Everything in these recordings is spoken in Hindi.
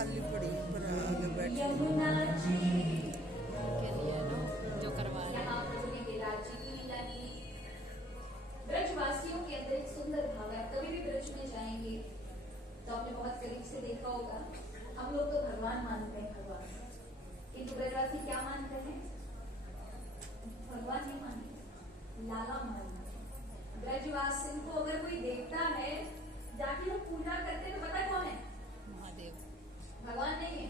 खाली पड़ी पर आगे बैठी के लिए नो जो करवा रहे हैं। यहाँ प्रभु ने गिरिराज जी की लीला की। ब्रजवासियों के अंदर एक सुंदर भाव है। कभी भी ब्रज में जाएंगे तो आपने बहुत करीब से देखा होगा। हम लोग तो भगवान मानते हैं, भगवान, किंतु ब्रजवासी क्या मानते हैं? भगवान नहीं मानते, लाला मानते हैं। ब्रजवासी को अगर कोई देखता है, जाके वो पूजा करते हैं तो पता कौन है? महादेव भगवान नहीं है।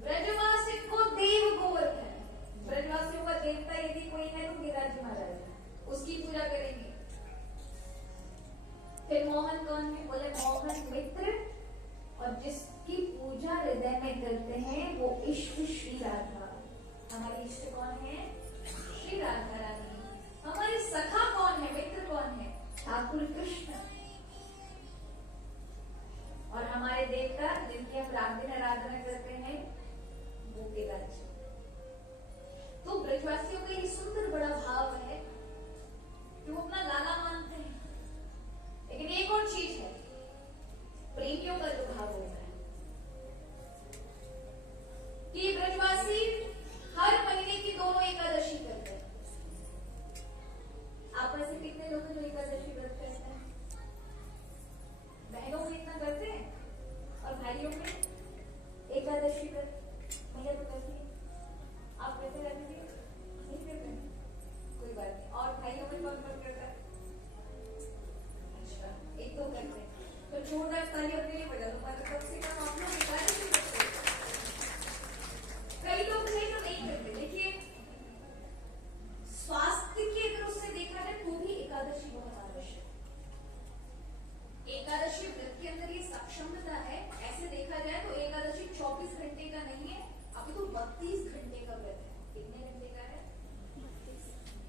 ब्रजवासी को देव गोवर्धन है। ब्रजवासियों का देवता यदि कोई है तो गिरिराज जी महाराज, उसकी पूजा करेंगे। फिर मोहन कौन है? बोले मोहन मित्र, और जिसकी पूजा हृदय में करते हैं वो इष्ट श्री राधा। हमारी इष्ट कौन है? श्री राधा रानी। हमारी सखा कौन है? मित्र कौन है? ठाकुर कृष्ण। और हमारे देवता जिनकी हम रात दिन आराधना करते हैं वो गिरिराज जी। तो ब्रजवासियों का ये सुंदर बड़ा भाव है कि वो अपना लाला मानते हैं। लेकिन एक और चीज है, प्रेमियों का जो भाव होता है कि ब्रजवासी हर महीने की दोनों एकादशी करते हैं। आप में से कितने लोग हैं जो एकादशी व्रत करते हैं? बहनों में इतना करते हैं और भाइयों में एकादशी व्रत भैया तो करती है। आप कैसे रहते हैं? नहीं करते हैं, कोई बात नहीं। और भाइयों में कौन कौन करता है? अच्छा, एक दो करते हैं। तो जोरदार ताली अपने लिए बजा दो। कम से कम आप लोग एकादशी करते हैं। कई लोग हैं जो नहीं करते। देखिए, स्वास्थ्य की अगर उससे देखा जाए तो भी एकादशी बहुत आवश्यक है। एकादशी व्रत के अंदर ये सक्षमता है। ऐसे देखा जाए तो एकादशी 24 घंटे का नहीं है, अभी तो 32 घंटे का व्रत है। कितने घंटे का है?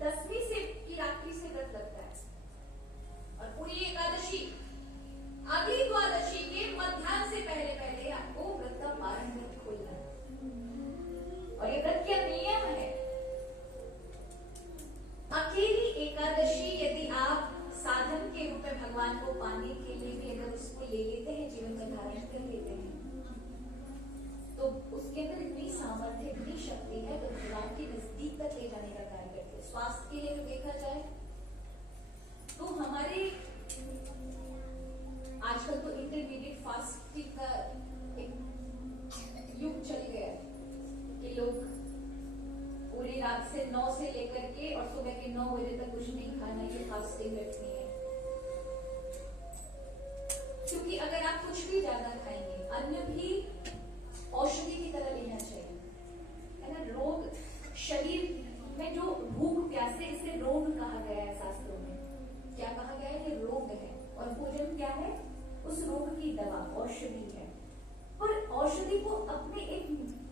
10वीं से की रात्रि से व्रत लगता है और पूरी एकादशी आधी द्वादशी के मध्याह्न से पहले पहले आपको व्रत का पारण व्रत खोलना है। और ये व्रत क्या नियम है? अकेली एकादशी यदि आप साधन के रूप में भगवान को पाने के लिए भी अगर उसको ले लेते हैं, जीवन में धारण कर लेते हैं, तो उसके अंदर इतनी सामर्थ्य, इतनी शक्ति है तो भगवान के नजदीक तक ले जाने का कार्य करते हैं। स्वास्थ्य के लिए तो देखा जाए तो हमारे आजकल तो इंटरमीडिएट फास्टिंग का एक युग चल गया है कि लोग पूरी रात से 9 से लेकर के और सुबह के 9 बजे तक कुछ नहीं खाना, ये फास्टिंग रखनी है। क्योंकि अगर आप कुछ भी ज्यादा खाएंगे, अन्न भी औषधि की तरह लेना चाहिए, है ना। रोग, शरीर में जो भूख प्यासे, इसे रोग कहा गया है शास्त्रों में। क्या कहा गया है? ये रोग है। और भोजन क्या है? उस रोग की दवा, औषधि है। पर औषधि को अपने एक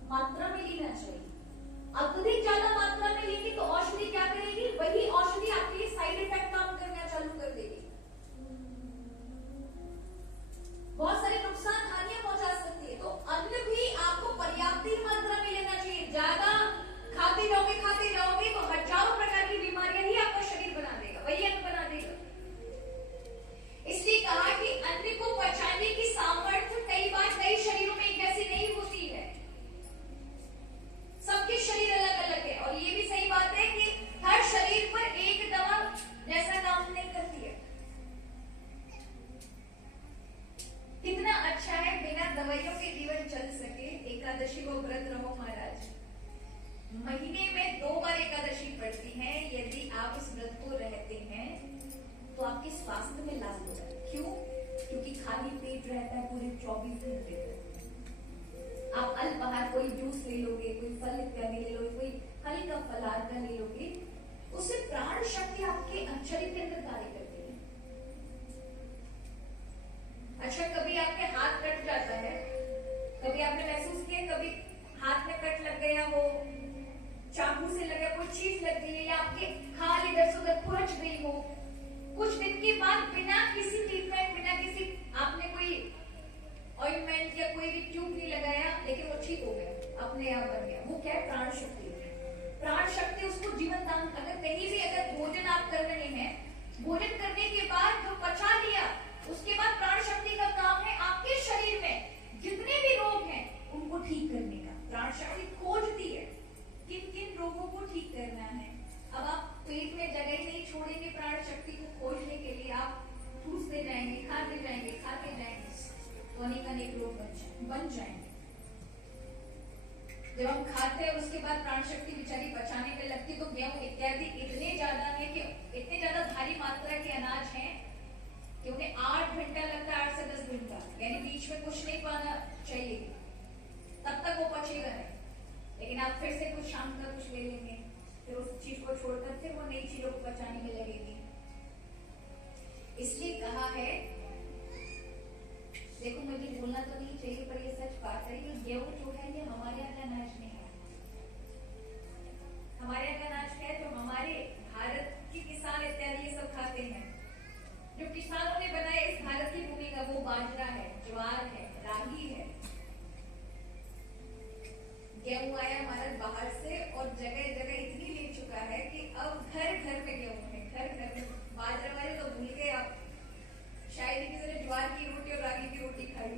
मात्रा में लेना चाहिए। अत्यधिक ज्यादा मात्रा में लेंगे तो औषधि क्या करेगी? वही औषधि आपके लिए साइड इफेक्ट काम करना चालू कर देगी, बहुत सारे नुकसान, हानियां पहुंचा सकती है। तो अन्न भी आपको पर्याप्त ही मात्रा में लेना चाहिए। ज्यादा खाते जाओगे तो हजारों प्रकार की बीमारियां ही आपका शरीर बना देगा, वही अन्न बना देगा। इसलिए कहा कि अन्न को पचाने की सामर्थ्य कई बार कई शरीरों में एक जैसी नहीं होती है। सबके शरीर अलग अलग है। और ये भी सही बात है कि हर शरीर पर एक दवा जैसा काम नहीं करती है। कितना अच्छा है, बिना दवाइयों के जीवन चल सके। एकादशी को व्रत रहो महाराज। महीने में 2 बार एकादशी पड़ती है। यदि आप इस व्रत को रहते हैं तो आपके स्वास्थ्य में लाभ होगा। क्यों? क्योंकि खाली पेट रहता है पूरे 24 घंटे तक। आप अल्पाहार, कोई जूस ले लोगे, कोई फल इत्यादि ले लोगे, कोई हल्का फलाहार का ले लोगे, उससे प्राण शक्ति आपके शरीर के अंदर कार्य करती है। अच्छा, कभी आपके हाथ कट जाता है, कभी आपने महसूस किया, कभी हाथ में कट लग गया हो, चाकू से लगा, कोई चीज लग गई है, या आपके खाल इधर से उधर खुरच गई हो, कुछ दिन के बाद बिना किसी ट्रीटमेंट, बिना किसी आपने कोई ऑइंटमेंट या कोई भी ट्यूब नहीं लगाया, लेकिन वो ठीक हो गया, अपने आप बन गया। वो क्या है? प्राण शक्ति। प्राण शक्ति उसको जीवन दान। अगर कहीं भी अगर भोजन आप कर रहे हैं, भोजन करने के बाद जो पचा लिया, उसके बाद प्राण शक्ति का काम है आपके शरीर में जितने भी रोग हैं उनको ठीक करने का प्राण शक्ति खोजती है किन किन रोगों को ठीक करना है। अब आप पेट में जगह ही नहीं छोड़ेंगे प्राण शक्ति को खोजने के लिए, आप ठूसते जाएंगे, खाते जाएंगे, तो अनेक रोग बन जाएंगे। जब हम खाते हैं उसके बाद प्राण शक्ति बेचारी बचाने में लगती, तो गेहूं इत्यादि इतने ज्यादा है कि इतने ज्यादा भारी मात्रा के अनाज हैं कि उन्हें 8 घंटा लगता है, 8 से 10 घंटा, यानी बीच में कुछ नहीं पाना चाहिए, तब तक वो पचेगा नहीं। लेकिन आप फिर से कुछ शाम का कुछ ले लेंगे, फिर उस चीज को छोड़कर फिर वो नई चीजों को पचाने में लगेगी। इसलिए कहा है, देखो मुझे बोलना तो नहीं चाहिए पर ये सच बात है, कि गेहूं जो है ये हमारे यहाँ का अनाज नहीं है। हमारे यहाँ का अनाज है जो हमारे भारत के किसान इत्यादि ये सब खाते हैं। जो किसानों ने बनाया इस भारत की भूमि का, वो बाजरा है, ज्वार है, रागी है। गेहूं आया हमारा बाहर से और जगह जगह इतनी ले चुका है कि अब घर घर में गेहूं है, घर घर में। बाजरा वाले तो भूल गए आप, शायद ही किसी ने ज्वार की रोटी और रागी की रोटी खाई,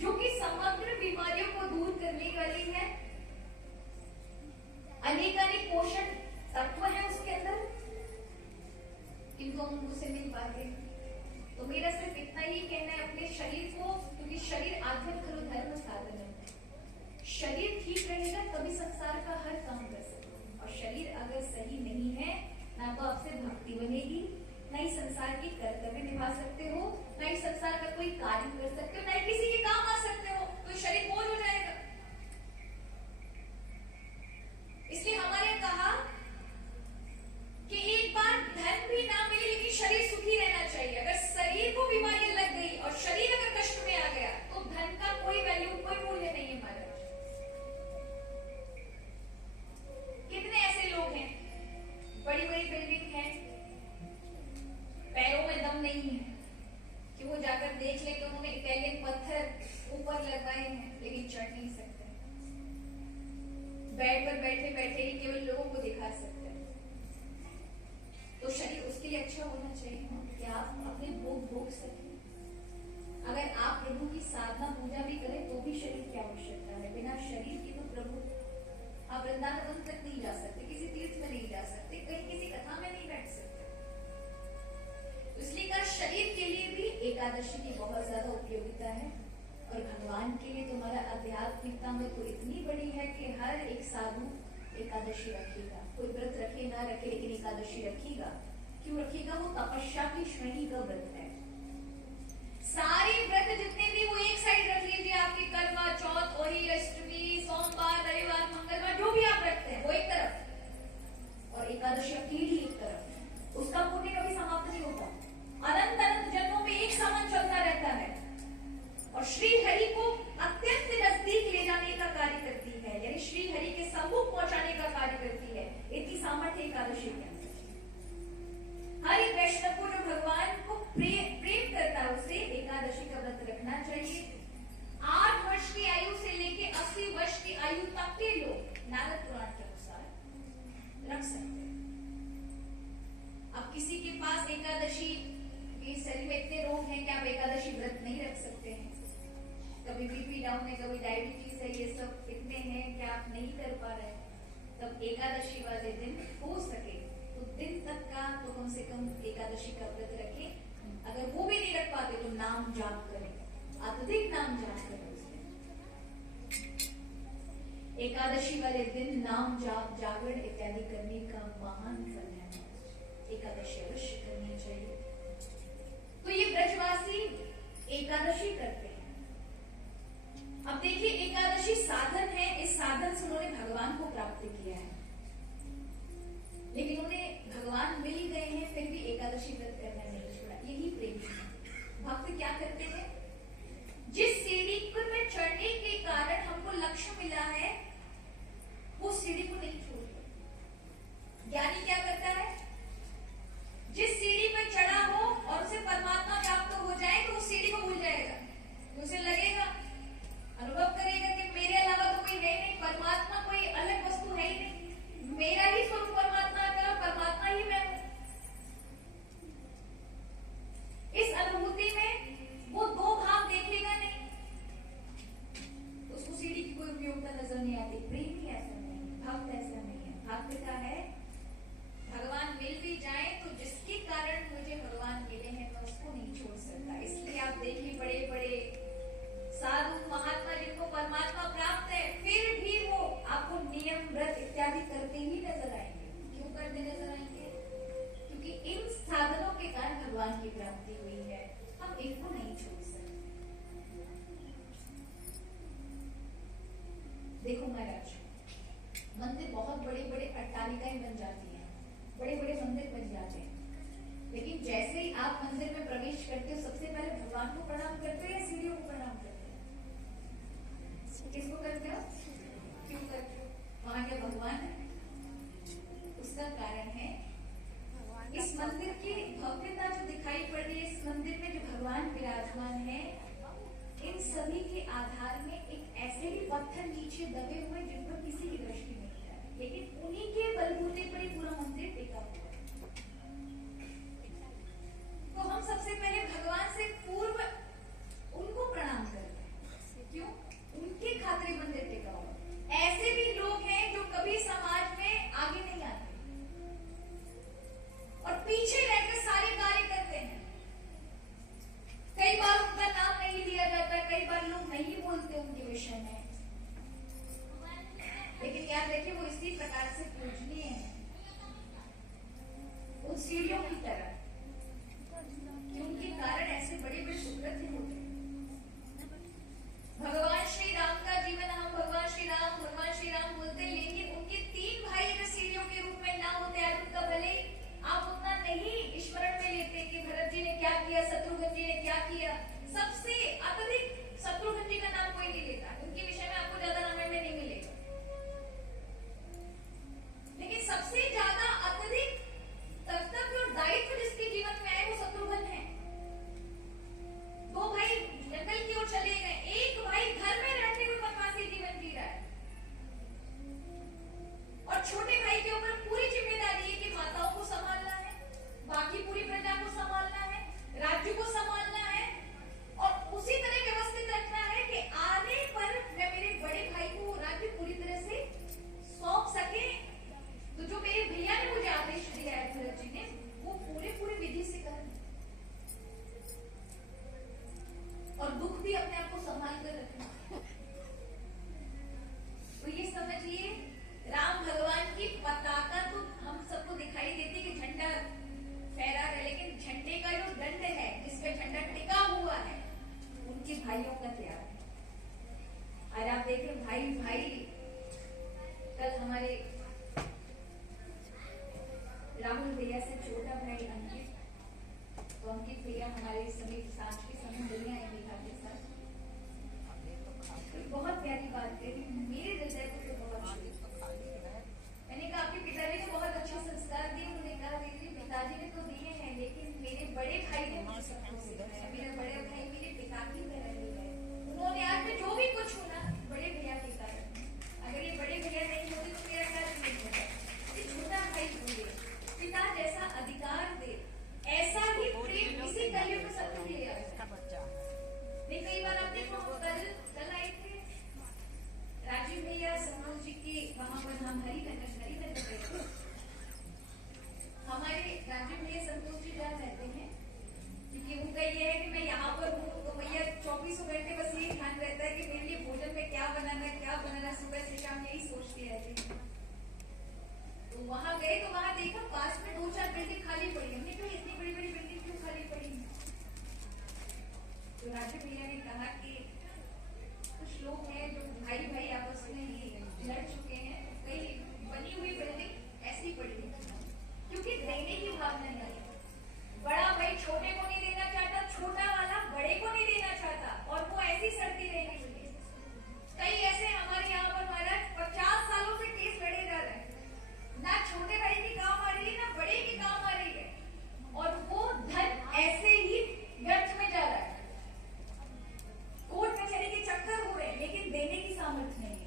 जो कि समग्र बीमारियों को दूर करने वाली है। अनेक पोषण तत्व है उसके अंदर, किंतु हम उसे मिल पाते। तो मेरा सिर्फ इतना ही कहना है अपने शरीर को, क्योंकि शरीर आध्यात्मिक खरु धर्म साधन है। शरीर ठीक रहेगा तभी संसार का हर काम कर सकते, और शरीर अगर सही नहीं है, ना तो आपसे भक्ति बनेगी, ना ही संसार की कर्तव्य निभा सकते हो, ना ही संसार का कोई कार्य कर सकते हो, ना ही किसी के काम आ सकते हो, तो शरीर बोझ हो जाएगा। इसलिए हमारे कहा कि एक बार धन भी ना मिले लेकिन शरीर सुखी रहना चाहिए। अगर शरीर को बीमारी लग गई और शरीर अगर कष्ट में आ गया, तो धन का कोई वैल्यू, कोई मूल्य नहीं है महाराज। कितने ऐसे लोग हैं, बड़ी बड़ी बिल्डिंग है, पैरों में दम नहीं है कि वो जाकर देख ले कि उन्होंने इटालियन पत्थर ऊपर लगवाए हैं, लेकिन चढ़ नहीं सकते। बेड पर बैठे बैठे ही केवल लोगों को दिखा सकते हैं। तो शरीर उसके लिए अच्छा होना चाहिए कि आप अपने भोग भोग सकें। अगर आप प्रभु की साधना पूजा भी करें तो भी शरीर की आवश्यकता है। बिना शरीर की तो प्रभु आप वृंदावन तक नहीं जा सकते, किसी तीर्थ में नहीं जा सकते, कहीं किसी कथा में नहीं बैठ सकते। इसलिए का शरीर के लिए भी एकादशी की बहुत ज्यादा उपयोगिता है, और भगवान के लिए तुम्हारा आध्यात्मिकता में तो इतनी बड़ी है कि हर एक साधु एकादशी रखेगा। कोई व्रत रखे ना रखे, लेकिन एकादशी रखेगा। क्यों रखेगा? वो तपस्या की श्रेणी का व्रत है। सारे व्रत जितने भी वो एक साइड रख लीजिए, आपके करवा चौथ, होली, अष्टमी, सोमवार, रविवार, मंगलवार, जो भी आप रखते हैं वो एक तरफ, और एकादशी अकेली एक तरफ। उसका पुण्य कभी समाप्त नहीं होता, अनंत अनंत जन्मों में एक समान चलता रहता है, और श्री हरि को अत्यंत नजदीक ले जाने का कार्य करती है, यानी श्री हरि के सम्मुख पहुंचाने का कार्य करती है। इतनी सामर्थ्य एकादशी के अंदर। हर एक वैष्णव को जो भगवान को प्रेम करता है, उसे एकादशी का व्रत रखना चाहिए। 8 वर्ष की आयु से लेके 80 वर्ष की आयु तक के लोग नारद पुराण के अनुसार रख सकते हैं। अब किसी के पास एकादशी, शरीर में इतने रोग हैं कि आप एकादशी व्रत नहीं रख सकते हैं, कभी बीपी डाउन है, कभी डायबिटीज है, ये सब इतने हैं कि आप नहीं कर पा रहे, तब एकादशी वाले दिन हो सके तो दिन तक का तो कम से कम एकादशी का व्रत रखें। अगर वो भी नहीं रख पाते तो नाम जाप करें, अत्यधिक नाम जाप करें। एकादशी वाले दिन नाम जाप, जागरण इत्यादि करने का महान फल है। एकादशी अवश्य करनी चाहिए। तो ये ब्रजवासी एकादशी करते हैं। अब देखिए, एकादशी साधन है, इस साधन से उन्होंने भगवान को प्राप्त किया है, लेकिन उन्हें भगवान मिल गए हैं, फिर भी एकादशी व्रत करना नहीं छोड़ा। यही प्रेम है। भक्त क्या करते हैं? जिस सीढ़ी पर चढ़ने के कारण हमको लक्ष्य मिला है, वो सीढ़ी को नहीं छोड़ता। ज्ञानी क्या करता है? जिस सीढ़ी पर चढ़ा हो और उसे परमात्मा प्राप्त हो जाए तो उस सीढ़ी को भूल जाएगा। उसे लगेगा, अनुभव करेगा कि मेरे अलावा तो कोई है नहीं, परमात्मा कोई अलग वस्तु है ही नहीं, करते ही नजर आएंगे। क्यों करते नजर आएंगे? क्योंकि इन साधनों के कारण भगवान की प्राप्ति हुई है, हम इनको नहीं छोड़ सकते। देखो महाराज, मंदिर बहुत बड़े बड़े अट्टालिकाएं बन जाती हैं, बड़े बड़े मंदिर बन जाते हैं, लेकिन जैसे ही आप मंदिर में प्रवेश करते हो सबसे पहले भगवान को प्रणाम करते हो या सीढ़ियों को प्रणाम करते हो? किसको करते हो? क्यों करते हो? वहां क्या भगवान है? उसका कारण है इस मंदिर की भव्यता जो दिखाई पड़ रही है, इस मंदिर में जो भगवान विराजमान है, इन सभी के आधार में एक ऐसे भी पत्थर नीचे दबे हुए जिन पर किसी की दृष्टि नहीं है, लेकिन उन्हीं के बलबूते पर ही पूरा मंदिर टिका हुआ है। तो हम सबसे पहले भगवान से पूर्व उनको प्रणाम करते हैं। क्यों? उनके खातिर मंदिर टिका हुआ। ऐसे भी लोग हैं जो कभी समाज में आगे नहीं आते और पीछे रहकर सारे कार्य करते हैं। कई बार उनका नाम नहीं लिया जाता, कई बार लोग नहीं बोलते उनके विषय में, लेकिन याद रखिए वो इसी प्रकार से पूजनीय है, उन सीढ़ियों की तरह, कि उनके कारण ऐसे बड़े बड़े सुकृत्य होते हैं। भगवान श्री राम का जीवन हम भगवान श्री राम बोलते हैं, लेकिन उनके 3 भाई अगर सीढ़ियों के रूप में ना होते, आज उनका भले आप उतना नहीं स्मरण में लेते कि भरत जी ने क्या किया, शत्रुघ्न जी ने क्या किया। सबसे अत्यधिक शत्रुघ्न जी का नाम कोई नहीं लेता, उनके विषय में आपको ज्यादा रामायण में नहीं मिलेगा, लेकिन सबसे ज्यादा अत्यधिक कर्तव्य और दायित्व जिसके जीवन में आए वो शत्रुघ्न है। 2 भाई जंगल की ओर चले गए, एक भाई घर में रहते हुए वनवासी जीवन जी रहा है, और छोटे भाई के ऊपर पूरी जिम्मेदारी है कि माताओं को संभालना है, बाकी पूरी प्रजा को संभालना है, राज्य को संभालना है, और उसी तरह व्यवस्थित रखना है कि आने पर मैं मेरे बड़े भाई को राज्य पूरी तरह से सौंप सके। तो जो मेरे भैया ने मुझे आदेश दिया है भरत जी ने, वो पूरे विधि से करना और दुख भी अपने आप को संभाल कर रखना। तो ये समझिए, राम भगवान की पताका तो हम सबको दिखाई देती कि झंडा फहरा है, लेकिन झंडे का जो दंड है जिसपे झंडा टिका हुआ है, उनके भाइयों का त्याग है। और आप देख रहे भाई कल हमारे राहुल भैया से छोटा भाई अंकित, तो अंकित भैया हमारे समीप सांझ के समय मिलने आए मेघा के साथ। बहुत प्यारी बात कही, मेरे हृदय को तो बहुत छुई। मैंने कहा आपके पिताजी ने बहुत अच्छे संस्कार दिए। उन्होंने कहा दीदी पिताजी ने तो दिए हैं, लेकिन मेरे बड़े भाई ने मुझे सबको सिखाया। मेरा बड़े भाई मेरे पिता की तरह ही है, उन्होंने आज मैं जो भी कुछ हूं ना बड़े भैया के कारण। अगर ये बड़े भैया नहीं होते तो मेरा क्या नहीं होता। छोटा भाई बोले, पिता जैसा अधिकार दे, ऐसा ही प्रेम इसी कलयुग में सबको मिलेगा। नहीं, कई बार आप देखो, कल आए थे राजीव भैया समाज जी के वहां पर हम हरिनगर गए थे। हमारे राजीव भैया संतोष जी जहाँ रहते हैं, क्योंकि उनका ये है कि मैं यहाँ पर हूँ तो भैया 24 घंटे बस यही ध्यान रहता है कि मेरे लिए भोजन में क्या बनाना, सुबह से शाम यही सोचती रहती है। तो वहां गए तो वहां देखा पास में 2-4 बिल्डिंग खाली पड़ी। हमने कहा इतनी बड़ी बड़ी बिल्डिंग क्यों खाली पड़ी? तो राजीव भैया ने कहा कि कुछ लोग हैं जो भाई आपस में ही लड़ चुके हैं, कई बनी हुई बिल्डिंग ऐसी पड़ी है, क्योंकि देने की भावना नहीं है। बड़ा भाई छोटे को नहीं देना चाहता, छोटा वाला बड़े को नहीं देना चाहता, और वो ऐसी सड़ती रहेगी। कई ऐसे हमारे यहाँ पर महाराज 50 सालों से केस लड़े जा रहे हैं, ना छोटे भाई की काम आ रही है ना बड़े की काम आ रही है, और वो धन ऐसे ही व्यर्थ में जा रहा है। कोर्ट कचहरी के चक्कर हो रहे हैं, लेकिन देने की सामर्थ्य नहीं।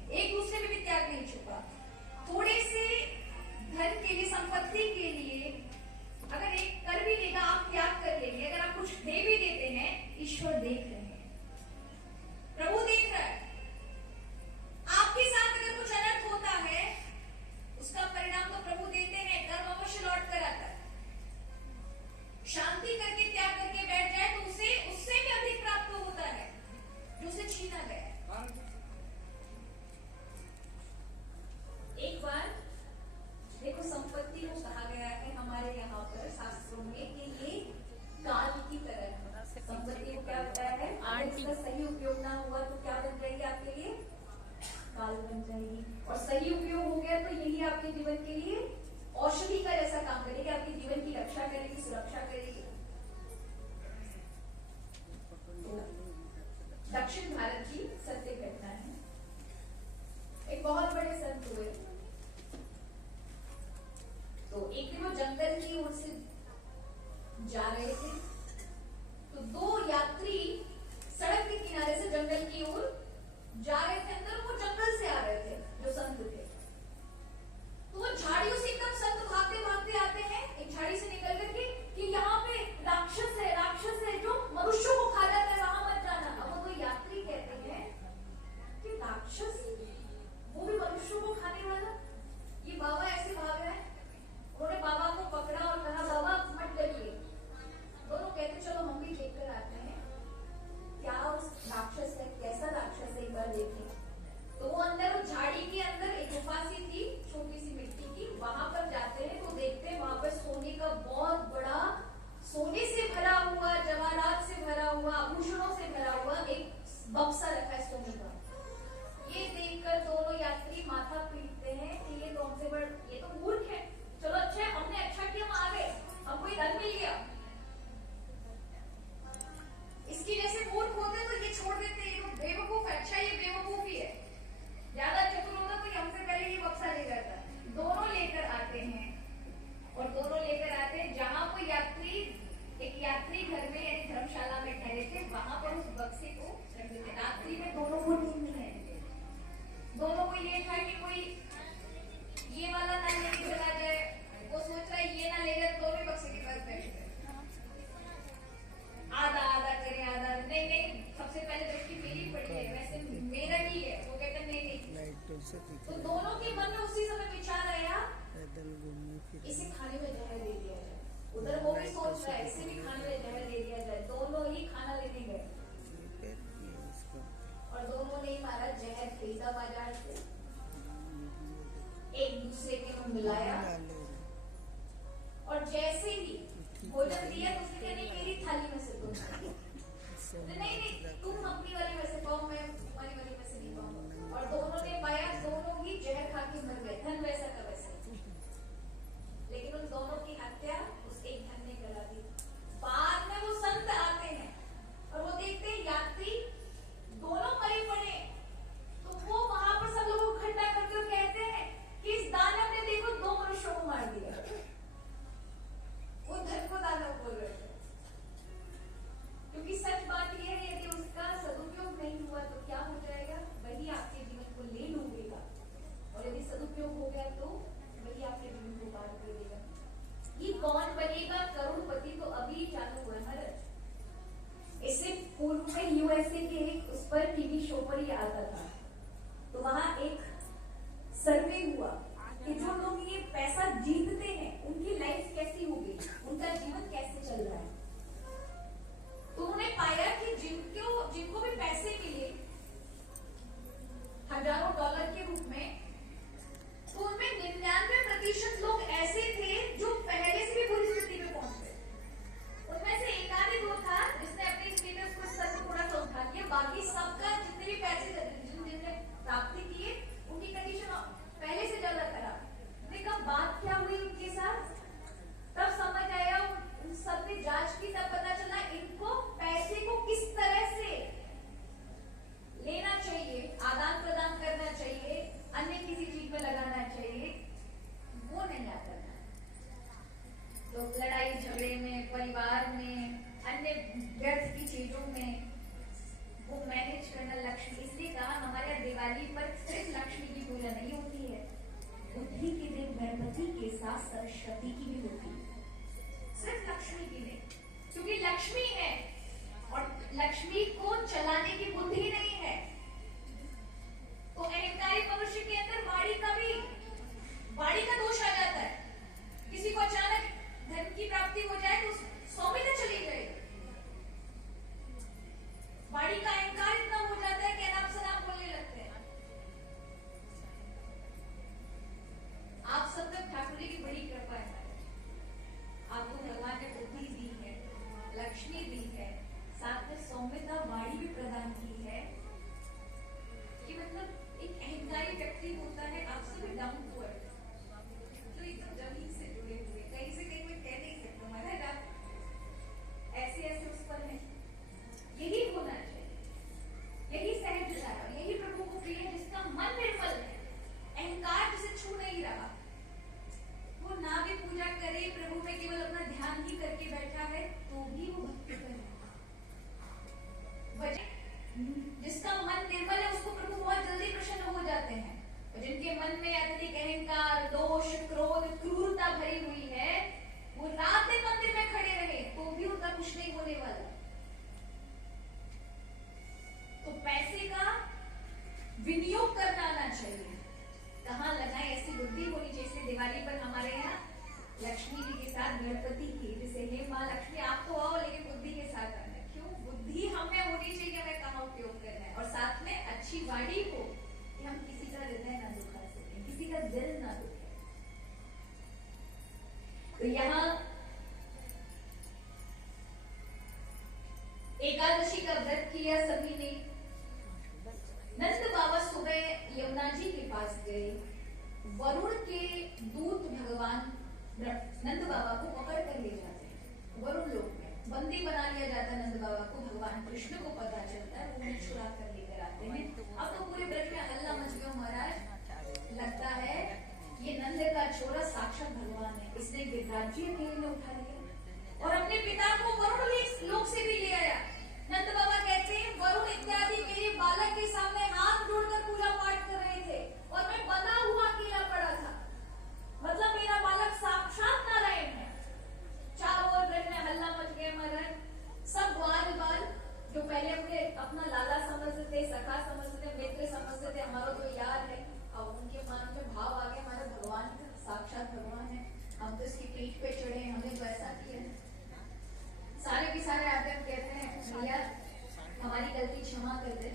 औषधि का जैसा काम करेगी, आपके जीवन की रक्षा करेगी, सुरक्षा करेगी। तो दक्षिण भारत की सत्य घटना है। एक बहुत बड़े संत हुए, तो एक दिन वो जंगल की ओर से जा रहे थे, तो दो यात्री सड़क के किनारे से जंगल की ओर जा रहे थे, अंदर वो जंगल से आ रहे थे जो संत थे। तो वो झाड़ियों से एकदम संत भागते भागते आते हैं, एक झाड़ी से निकल करके कि यहाँ पे राक्षस है जो मनुष्यों को खा जाता है, वहां मत जाना। अब वो तो यात्री कहते हैं कि राक्षस वो भी मनुष्यों को खाने वाला, ये बाबा ऐसे भाग रहा है। उन्होंने बाबा को पकड़ा और कहा बाबा मत डरिए। दोनों कहते चलो हम भी देख कर आते हैं क्या उस राक्षस है, कैसा राक्षस है, एक बार देखें। तो वो अंदर उस झाड़ी के अंदर एक गुफा सी थी, छोटी सी मिट्टी की, वहां पर जाते हैं तो देखते हैं वहां पर सोने का बहुत बड़ा, सोने से भरा हुआ, जवाहरात से भरा हुआ, आभूषणों से भरा हुआ एक बक्सा रखा है सोने का। ये देखकर दोनों यात्री माथा पीटते हैं कि ये तो हमसे बड़, ये तो मूर्ख है। चलो अच्छा है, हमने अच्छा किया, हम आ गए, हमको ये धन मिल गया। इसकी जैसे मूर्ख होते तो ये छोड़ देते, ये तो बेवकूफ है। अच्छा ये बेवकूफ ही है, ज्यादा चतुर होता तो हमसे पहले ये बक्सा ले जाता। दोनों लेकर आते हैं और दोनों लेकर आते हैं जहां कोई यात्री, एक यात्री घर में यानी धर्मशाला में ठहरे थे, वहां पर उस बक्से को रख देते। रात्रि में दोनों को नींद नहीं है, दोनों को ये था कि कोई ये वाला ना लेके चला जाए, वो सोच रहा है ये ना ले जाए, दोनों ही बक्से के पास बैठ गए। आधा आधा करे, आधा नहीं, सबसे पहले दृष्टि मेरी पड़ी है, वैसे मेरा ही है। वो कहते नहीं, तो दोनों के मन में उसी समय विचार आया इसे खाने में जहर दे दिया जाए। उधर वो भी सोच रहा है इसे भी खाने में जहर दे दिया जाए। दोनों ही खाना लेने गए और दोनों ने मारा जहर, खरीदा बाजार से, एक दूसरे के मुंह मिलाया और जैसे ही भोजन दिया तो उसने कहा नहीं मेरी थाली में से तुम नहीं तुम अपनी वाली में से पाओ, मैं तुम्हारी वाली में से नहीं पाऊंगा। और दोनों ने पाया, दोनों ही जहर खा के मर गए, धन वैसा का वैसा। लेकिन उन दोनों की हत्या उस एक धन ने करा दी। बाद में वो संत आते हैं और वो देखते हैं यात्री दोनों मरे पड़े, तो वो वहां पर सब लोगों को इकट्ठा करके कहते हैं कि इस दानव ने देखो दो मनुष्यों को मार दिया। वो धन को दानव बोल रहे थे, क्योंकि सच बात यह है यदि उसका सदुपयोग नहीं हुआ तो क्या हो जाएगा, वही आपके जीवन को ले डूबेगा, और यदि सदुपयोग हो गया तो वही आपके जीवन को पार कर देगा। ये कौन बनेगा करोड़पति तो अभी चालू हुआ है। इससे पूर्व में यूएसए के एक उस पर टीवी शो पर ही आता था, तो वहां एक सर्वे हुआ कि जो लोग ये पैसा जीतते हैं उनकी लाइफ कैसी होगी, उनका जीवन कैसे चल रहा है। तो उन्होंने पाया कि जिनको भी पैसे मिले हजारों डॉलर के रूप में, तो उनमें 99% लोग ऐसे थे जो पहले से भी बुरी स्थिति में पहुंचे। उनमें से एक आदमी वो था जिसने अपनी स्टेटस को स्तर को थोड़ा सा उठा लिया, बाकी सबका जितने भी पैसे जिनने प्राप्ति किए उनकी कंडीशन पहले से ज्यादा खराब। लेकिन बात क्या हुई उनके साथ, तब समझ आया, उन सब ने जांच की, तब पता चला इनको पैसे को किस तरह से लेना चाहिए, आदान प्रदान करना चाहिए, अन्य किसी चीज में लगाना चाहिए, वो नहीं आता था। तो लड़ाई झगड़े में, परिवार में, अन्य व्यर्थ की चीजों में वो मैनेज करना। लक्ष्मी, इसलिए कहा हमारे दिवाली पर सिर्फ लक्ष्मी की पूजा नहीं होती है, बुद्धि के दिन गणपति के साथ सरस्वती की भी होती है, सिर्फ लक्ष्मी की नहीं, क्योंकि लक्ष्मी है और लक्ष्मी को चलाने की बुद्धि नहीं है। तो अहंकारी मनुष्य के अंदर वाणी का दोष आ जाता है। किसी को अचानक धन की प्राप्ति हो जाए तो सौम्यता चली जाएगी। वाणी का अहंकार इतना हो जाता है कि अनाप शनाप बोलने लगते हैं। आप सब तक ठाकुर जी की बड़ी कृपा है, आपको भगवान ने बुद्धि दी है, लक्ष्मी दी है, साथ में सौम्यता वाणी भी प्रदान की है, कि मतलब एक अहंकारी व्यक्ति होता है, आप सब डाउन टू अर्थ, तो एकदम जमीन तो भी वो भक्ति कर रहे हैं। जिसका मन निर्मल है उसको प्रभु बहुत जल्दी प्रसन्न हो जाते हैं, और जिनके मन में अत्यधिक अहंकार, दोष, क्रोध, क्रूरता भरी हुई है, वो रात दिन मंदिर में खड़े रहे तो भी उनका कुछ नहीं होने वाला। तो पैसे का विनियोग करना आना चाहिए, कहाँ लगाए ऐसी बुद्धि होनी चाहिए। इसलिए दिवाली पर हमारे यहाँ लक्ष्मी जी के साथ गणपति की, जैसे हे माँ लक्ष्मी आप तो आओ लेकिन बुद्धि के साथ आना। क्यों? बुद्धि हमें होनी चाहिए, हमें कहाँ उपयोग करना है, और साथ में अच्छी वाणी हो कि हम किसी का हृदय ना दुखा सके, किसी का दिल ना दुखे। तो यहाँ एकादशी का व्रत किया सभी ने। नंद बाबा सुबह यमुना जी के पास गए। वरुण के दूत भगवान नंद बाबा को पकड़ कर ले जाते हैं वरुण लोक में, बंदी बना लिया जाता है नंद बाबा को। भगवान कृष्ण को पता चलता है, वो उन्हें छुड़ा कर लेकर आते हैं। अब तो पूरे ब्रज में हल्ला मच गया महाराज, लगता है ये नंद का छोरा साक्षात भगवान है, इसने गिरिराज जी अकेले में उठा लिया और अपने पिता को वरुण लोक से भी ले आया। नंद बाबा कहते हैं वरुण इत्यादि मेरे बालक के सामने हाथ जोड़कर पूजा पाठ कर रहे थे और मैं बना हुआ अकेला पड़ा था, मतलब मेरा बालक साक्षात नारायण है। चारों ओर ब्रज में हल्ला मच गया महाराज। सब ग्वाल बाल जो पहले अपना लाला समझते थे, सखा समझते थे, मित्र समझते थे, हमारा तो यार है, अब उनके मन में भाव आ गया हमारा भगवान साक्षात भगवान है, हम तो इसकी पीठ पे चढ़े, हमने तो ऐसा किया। सारे के सारे आते हैं, कहते हैं भैया हमारी गलती क्षमा कर दे,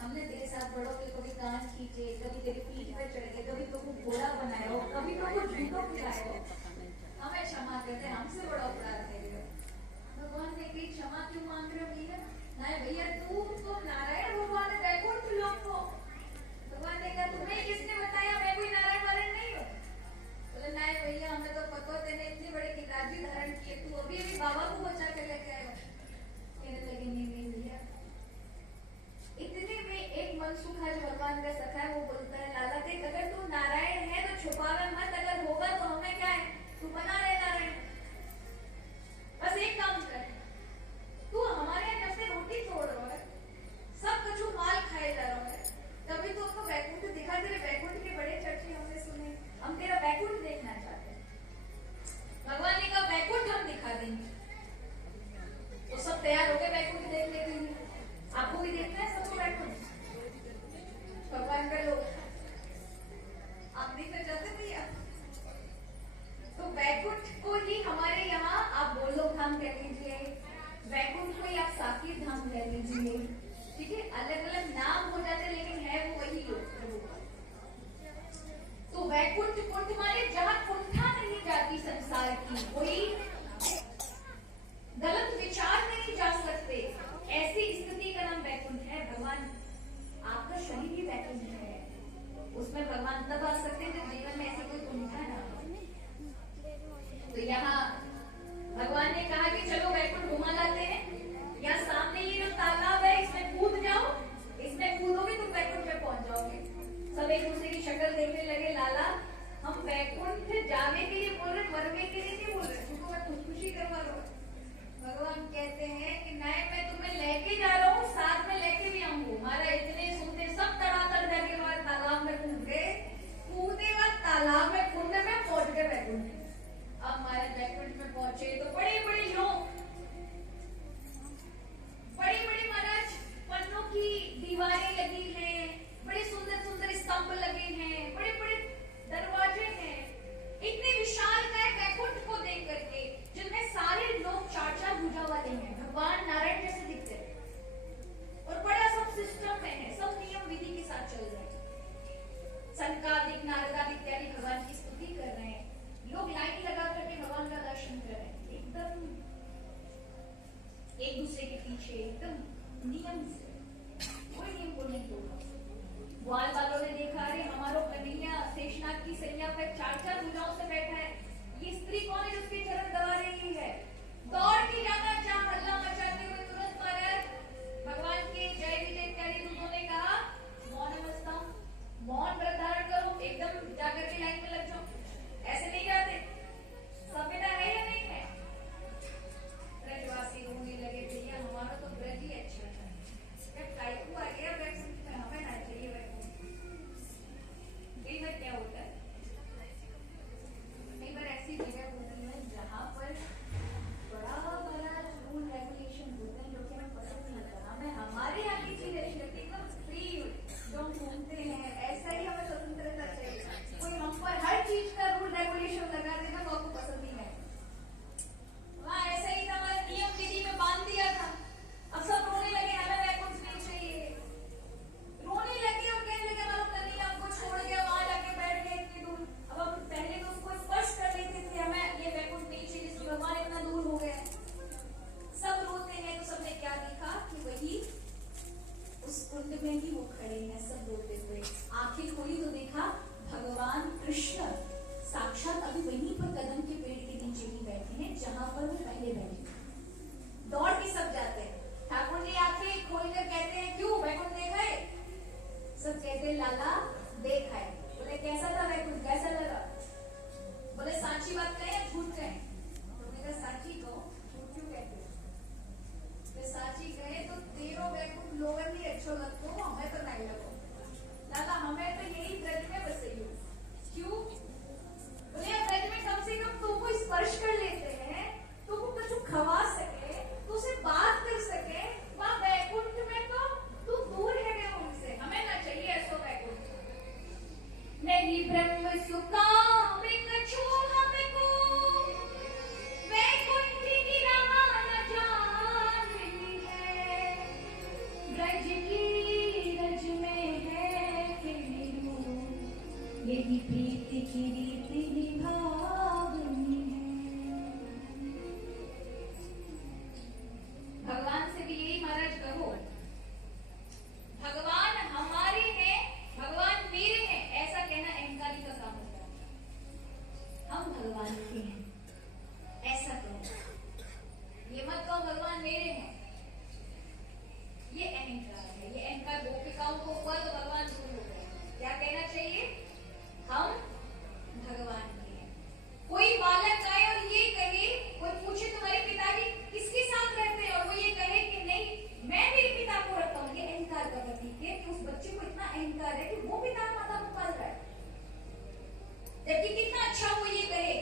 हमने तेरे साथ बड़ों के कभी कान खींचे, कभी तेरी पीठ पे चढ़ गए, कभी तुमको घोड़ा बनाया हो, कभी तुमको झूठों पिलाया हो, हमें क्षमा कर दे, हमसे बड़ा अपराध है। भगवान ने कही क्षमा क्यों मांग रहे हो भैया? नहीं भैया तू तो नारायण भगवान है, वैकुंठ लोक को। भगवान ने कहा तुम्हें किसने बताया मैं कोई नारायण वारायण नहीं हूँ? बोले नहीं भैया हमें तो पता, तेने इतने बड़े किताबी धारण किए, तू अभी अभी बाबा को बचा कर लेके आए। कहने लगे नहीं भैया। इतने में एक मनसुख है जो भगवान का सखा है, वो बोलता है लाला देख अगर तू नारायण है तो छुपावे मत, अगर होगा तो हमें क्या है, तू बना रहे नारायण। बस एक काम कर, तू हमारे यहाँ जब से रोटी तोड़ रहा है, सब कछु माल खाए जा रहा है, कभी तो उसको बैकुंठ दिखा, तेरे बैकुंठ के बड़े चर्चे हमने सुने, हम तेरा बैकुंठ देखना चाहते हैं। भगवान ने कहा बैकुंठ हम दिखा देंगे। तो सब तैयार हो गए बैकुंठ देखने के लिए। आपको भी देखना है सबको बैकुंठ? भगवान का लोग आप देखना चाहते भैया? तो वैकुंठ को ही हमारे यहाँ आप गोलोक धाम कह लीजिए, वैकुंठ को ही आप साकेत धाम कह लीजिए, ठीक है, अलग अलग नाम हो जाते लेकिन है वो वही लोग प्रभु का। तो वैकुंठ कुंठ माने जहाँ कुंठा नहीं जाती संसार की, कोई गलत विचार नहीं जा सकते, ऐसी स्थिति का नाम वैकुंठ है। भगवान आपका शरीर भी वैकुंठ है, उसमें भगवान तब आ सकते हैं जब जीवन में ऐसी कोई कुंठा ना हो। तो यहाँ भगवान ने कहा कि चलो वैकुंठ घुमा लाते हैं, यहाँ सामने ये जो तालाब है इसमें कूद जाओ, इसमें कूदोगे तुम वैकुंठ में पहुंच जाओगे। सब एक दूसरे की शक्ल देखने लगे, लाला हम वैकुंठ जाने के लिए बोल रहे, मरने के लिए नहीं बोल रहे, तुमको मैं खुदकुशी करवा रहा हूँ। भगवान कहते हैं कि नहीं मैं तुम्हें लेके जा रहा हूँ, साथ में लेके भी आऊंगा। हमारा इतने सुनते सब तड़ातड़ जाके हमारे तालाब में कूद गए, कूदे बाद तालाब में कुंड में पहुंच गए वैकुंठ। अब हमारे वैकुंठ में पहुंचे तो बड़े बड़े लोग, बड़े बड़े महाराज पन्नों की दीवारें लगी हैं, बड़े सुंदर सुंदर स्तंभ लगे हैं, बड़े बड़े दरवाजे हैं, इतने विशाल का वैकुंठ को देख करके जिनमें सारे लोग चार चार भुजा वाले हैं, भगवान नारायण जैसे दिखते हैं और बड़ा सब सिस्टम में है, सब नियम विधि के साथ चल रहे हैं। संकादिक नारदादिक इत्यादि भगवान की स्तुति कर रहे हैं, लोग लाइन लगा करके भगवान का दर्शन कर रहे हैं, एकदम एक दूसरे के पीछे एकदम नियम से, कोई नियम को नहीं तोड़ा। ग्वाल वालों ने देखा अरे हमारा कन्हैया शेषनाग की सैया पर चार चार भुजाओं से बैठा है, ये स्त्री कौन है जिसके चरण दबा रही है? दौड़ के जाना, चाह हल्ला मचाते हुए तुरंत महाराज भगवान के जय विजय इत्यादि दूतों ने कहा मौन अवस्था, मौन व्रत धारण करो, एकदम जाकर के लाइन में लग जाओ, ऐसे नहीं जाते। सभ्यता है या नहीं है? जहां पर वो पहले बैठे। दौड़ के सब जाते हैं। ठाकुर जी आंखें खोलकर कहते हैं क्यों वैकुंठ देखा है? सब कहते हैं लाला देखा है। बोले कैसा था वैकुंठ, कैसा लगा? बोले साची बात कहे या झूठ कहे? तो मेरा साची कहो, झूठ क्यों कहते हो? तो साची कहे तो तेरो वैकुंठ लोगन भी अच्छो लगतो, हमें तो नहीं लगो। लाला हमें तो यही ब्रज में बसे हो। क्यों? बोले ब्रज में कम से कम तुमको स्पर्श कर लेते हैं, तुमको कुछ खवा सके, तुझसे बात कर सके। वहां वैकुंठ में तो तू दूर है गए उनसे, हमें ना चाहिए ऐसो वैकुंठ। नहीं ब्रह्म सुकामिक छो हमको, वैकुंठ की राह न जाननी है। ब्रज की रज में है खेलू, यही प्रीति की रीति निभावनी है। भगवान से भी यही महाराज कहो, भगवान हमारे हैं, भगवान मेरे हैं, ऐसा कहना अहंकारी का काम होता है। हम भगवान के हैं ऐसा कहो, ये मत कहो भगवान मेरे हैं, ये अहंकार है। ये अहंकार गोपिकाओं को हुआ तो भगवान दूर हो गए। क्या कहना चाहिए? हम भगवान के हैं। कोई बालक आए और ये कहे, कोई पूछे तुम्हारे पिताजी किसके साथ रहते हैं, और वो ये कहे कि नहीं मैं मेरे पिता को रखता हूँ, ये अहंकार का प्रतीक है कि उस बच्चे को इतना अहंकार है कि वो पिता माता को पाल रहा है। जबकि कितना अच्छा वो ये कहे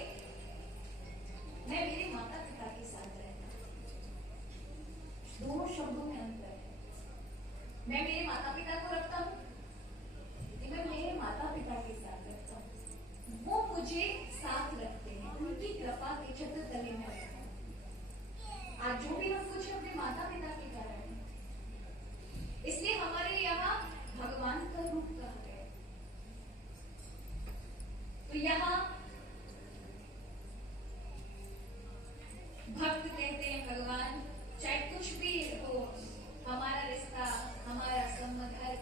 मैं मेरे माता पिता के साथ रहता हूँ। दोनों शब्दों में अंतर है। मैं मेरे माता पिता को रखता हूँ, मैं मेरे माता पिता के साथ रहता हूँ, वो मुझे साथ रखते हैं, उनकी कृपा के छत्र तले में रहता हूँ। आज जो भी हम कुछ अपने माता पिता के कारण हैं, इसलिए हमारे यहाँ भगवान का रूप कहा गया। तो यहाँ भक्त कहते हैं भगवान चाहे कुछ भी हो, हमारा रिश्ता हमारा संबंध हर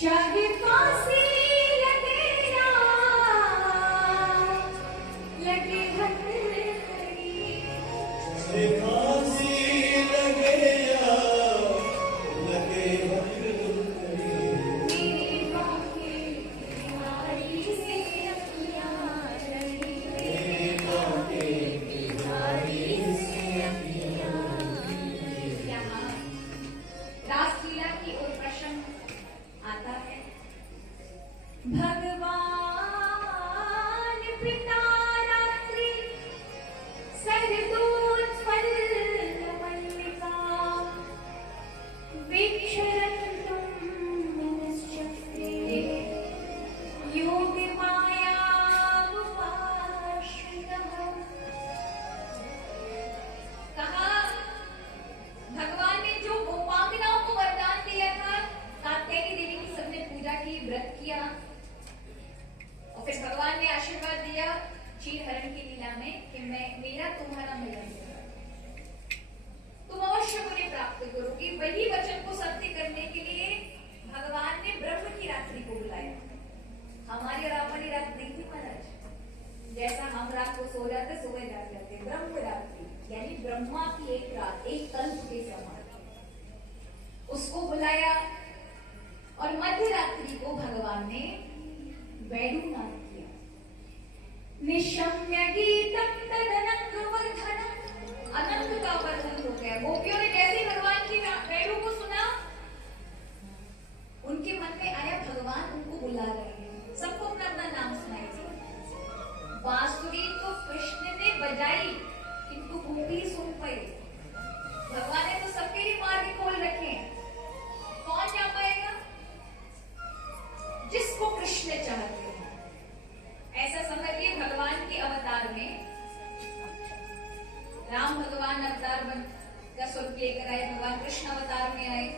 चाहे फांसी लगे ना लगे हथकड़ी, मेरी बाहें तुम्हारी से अखियाँ लड़ी, यहाँ रासलीला की ओर प्रश्न आता है। भगवान पिता रात्रि सरदूत्पल मल्लिका वीक्षरन्तुं मनश्चक्रे योगमायामुपाश्रितः। कहा भगवान ने जो गोपांगनाओं को वरदान दिया था, कात्यायनी देवी की सबने पूजा की, व्रत किया, और फिर भगवान ने आशीर्वाद दिया क्षीरहरण की लीला में कि मैं मेरा तुम्हारा मिलन होगा, तुम अवश्य मुझे प्राप्त करोगी। वही वचन को सत्य करने के लिए भगवान ने ब्रह्म की रात्रि को बुलाया। हमारी और आपकी रात नहीं थी महाराज, जैसा हम रात को सो जाते सुबह जाग जाते, ब्रह्म रात्रि यानी ब्रह्मा की एक रात, एक कल्प के समान, उसको बुलाया। और मध्य रात्रि को भगवान ने वैणुनाद किया। निशम्य गीतम तदनंग वर्धनम, अनंग का वर्धन हो गया। गोपियों ने जैसे भगवान की वैणु को सुना, उनके मन में आया भगवान उनको बुला रहे हैं। सबको अपना अपना नाम सुनाई दिया। बांसुरी तो कृष्ण ने बजाई, किंतु गोपी सुन पाई। भगवान ने तो सबके लिए मार्ग खोल रखे, कौन जा पाएगा? जिसको कृष्ण चाहते हैं। ऐसा समझिए भगवान के अवतार में राम भगवान अवतार बन का स्वरूप लेकर आए, भगवान कृष्ण अवतार में आए।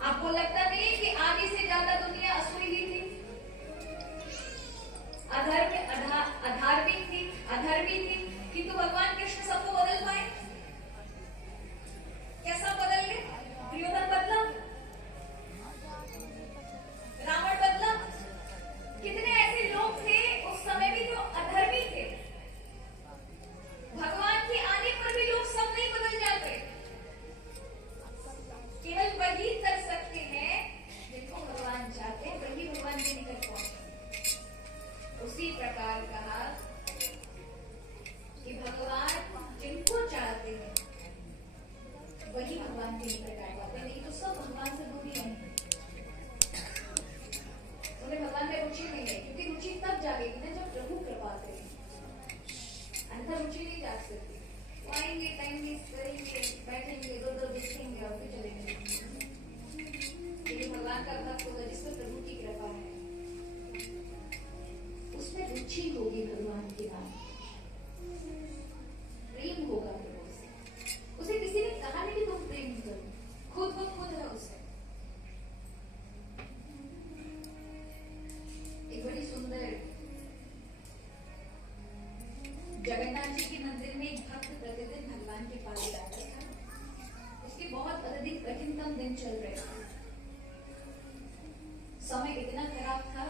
आपको लगता नहीं है कि आधी से ज्यादा दुनिया असुरी ही थी, अधर्मी थी, किंतु भगवान कृष्ण सबको बदल पाए। कैसा बदल गए? दुर्योधन बदला, रावण बदला, कितने ऐसे लोग थे उस समय भी जो अधर्मी थे। भगवान के आने पर भी लोग सब नहीं बदल जाते। केवल वही कर सकते हैं जिनको भगवान चाहते हैं, वही भगवान के निकट पहुंचे। उसी प्रकार कहा कि भगवान जिनको चाहते हैं वही भगवान के निकट आ पाते, नहीं तो सब भगवान से दूरी है। उन्हें भगवान में रुचि नहीं है, क्योंकि रुचि तब जागेगी ना जब प्रभु कृपा करेंगे, अन्यथा रुचि नहीं जाग सकती। वो आएंगे, टाइम वेस्ट करेंगे, बैठेंगे, इधर-उधर देखेंगे और फिर चलेंगे। लेकिन भगवान का भक्त होगा जिस पर प्रभु की कृपा है, उसमें रुचि होगी भगवान के नाम, प्रेम होगा प्रभु से। उसे किसी ने कहा नहीं कि तुम प्रेम करो, खुद ब खुद है उसे। एक बड़ी सुंदर जगन्नाथ जी के मंदिर में एक भक्त प्रतिदिन भगवान के पास जाता था। उसके बहुत अधिक कठिनतम दिन चल रहे थे, समय इतना खराब था,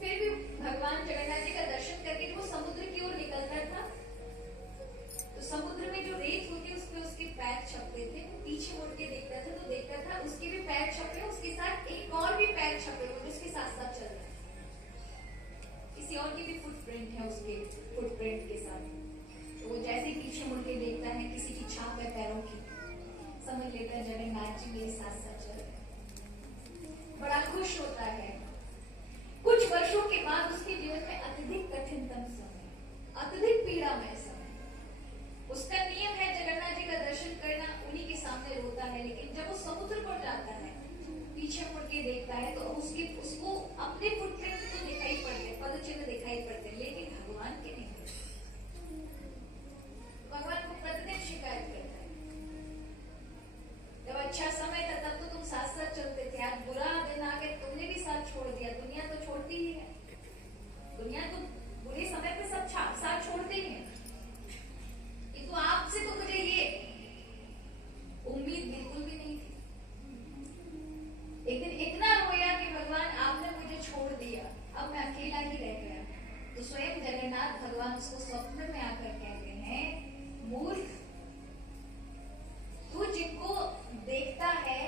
फिर भी भगवान जगन्नाथ जी का दर्शन करके वो समुद्र की ओर निकलता था, तो समुद्र में जो रेत होती उस पे उसके पैर छपते थे। पीछे मुड़ के देखता था तो देखता था उसके भी पैर छपे, उसके साथ एक और भी पैर छपे हुए जिसके साथ साथ चल रहे हैं। किसी और की भी फुटप्रिंट है उसके फुटप्रिंट के साथ। तो वो जैसे ही पीछे मुड़ के देखता है किसी की छाप है पैरों की, समझ लेता है जगन्नाथ जी मेरे साथ साथ चल रहे हैं। बड़ा खुश होता है। कुछ वर्षों के बाद उसके जीवन में अत्यधिक कठिनतम समय, अत्यधिक पीड़ामय समय। उसका नियम है जगन्नाथ जी का दर्शन करना, उन्हीं के सामने रोता है। लेकिन जब वो समुद्र पर जाता है, पीछे मुड़ के देखता है तो उसको अपने फुटप्रिंट तो दिखाई पड़ते, पदचिन्ह दिखाई पड़ते, लेकिन भगवान के नहीं। भगवान को प्रतिदिन शिकायत करता है, जब अच्छा समय था तब तो तुम साथ साथ चलते थे, आज बुरा दिन आ गया तुमने भी साथ छोड़ दिया, दुनिया तो दुनिया तो बुरे समय पे सब साथ छोड़ते ही हैं, किंतु आपसे तो मुझे ये उम्मीद बिल्कुल भी नहीं थी। एक दिन इतना रोया कि भगवान आपने मुझे छोड़ दिया, अब मैं अकेला ही रह गया। तो स्वयं जगन्नाथ भगवान उसको स्वप्न में आकर कहते हैं, मूर्ख, तू जिनको देखता है,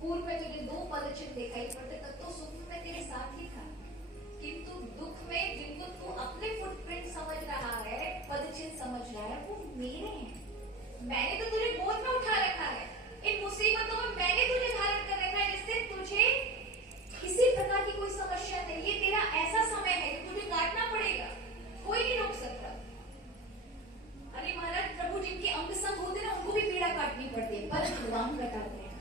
पूर्व में तुझे 2 पदचिन्ह दिखाई पड़ते, तब तो सुख में तेरे साथ ही था, किंतु दुख में जिनको तू अपने फुटप्रिंट समझ रहा है, पदचिन्ह समझ रहा है, वो मेरे हैं। मैंने तो तुझे गोद में उठा रखा है, इन मुसीबतों में मैंने तुझे धारण कर रखा है, जिससे तुझे किसी प्रकार की कोई समस्या नहीं। ये तेरा ऐसा समय है कि तुझे काटना पड़ेगा, कोई नहीं रोक सकता। अरे महाराज, प्रभु जिनके अंग संग होते ना, उनको भी पीड़ा काटनी पड़ती है, पर भगवान कटाते हैं,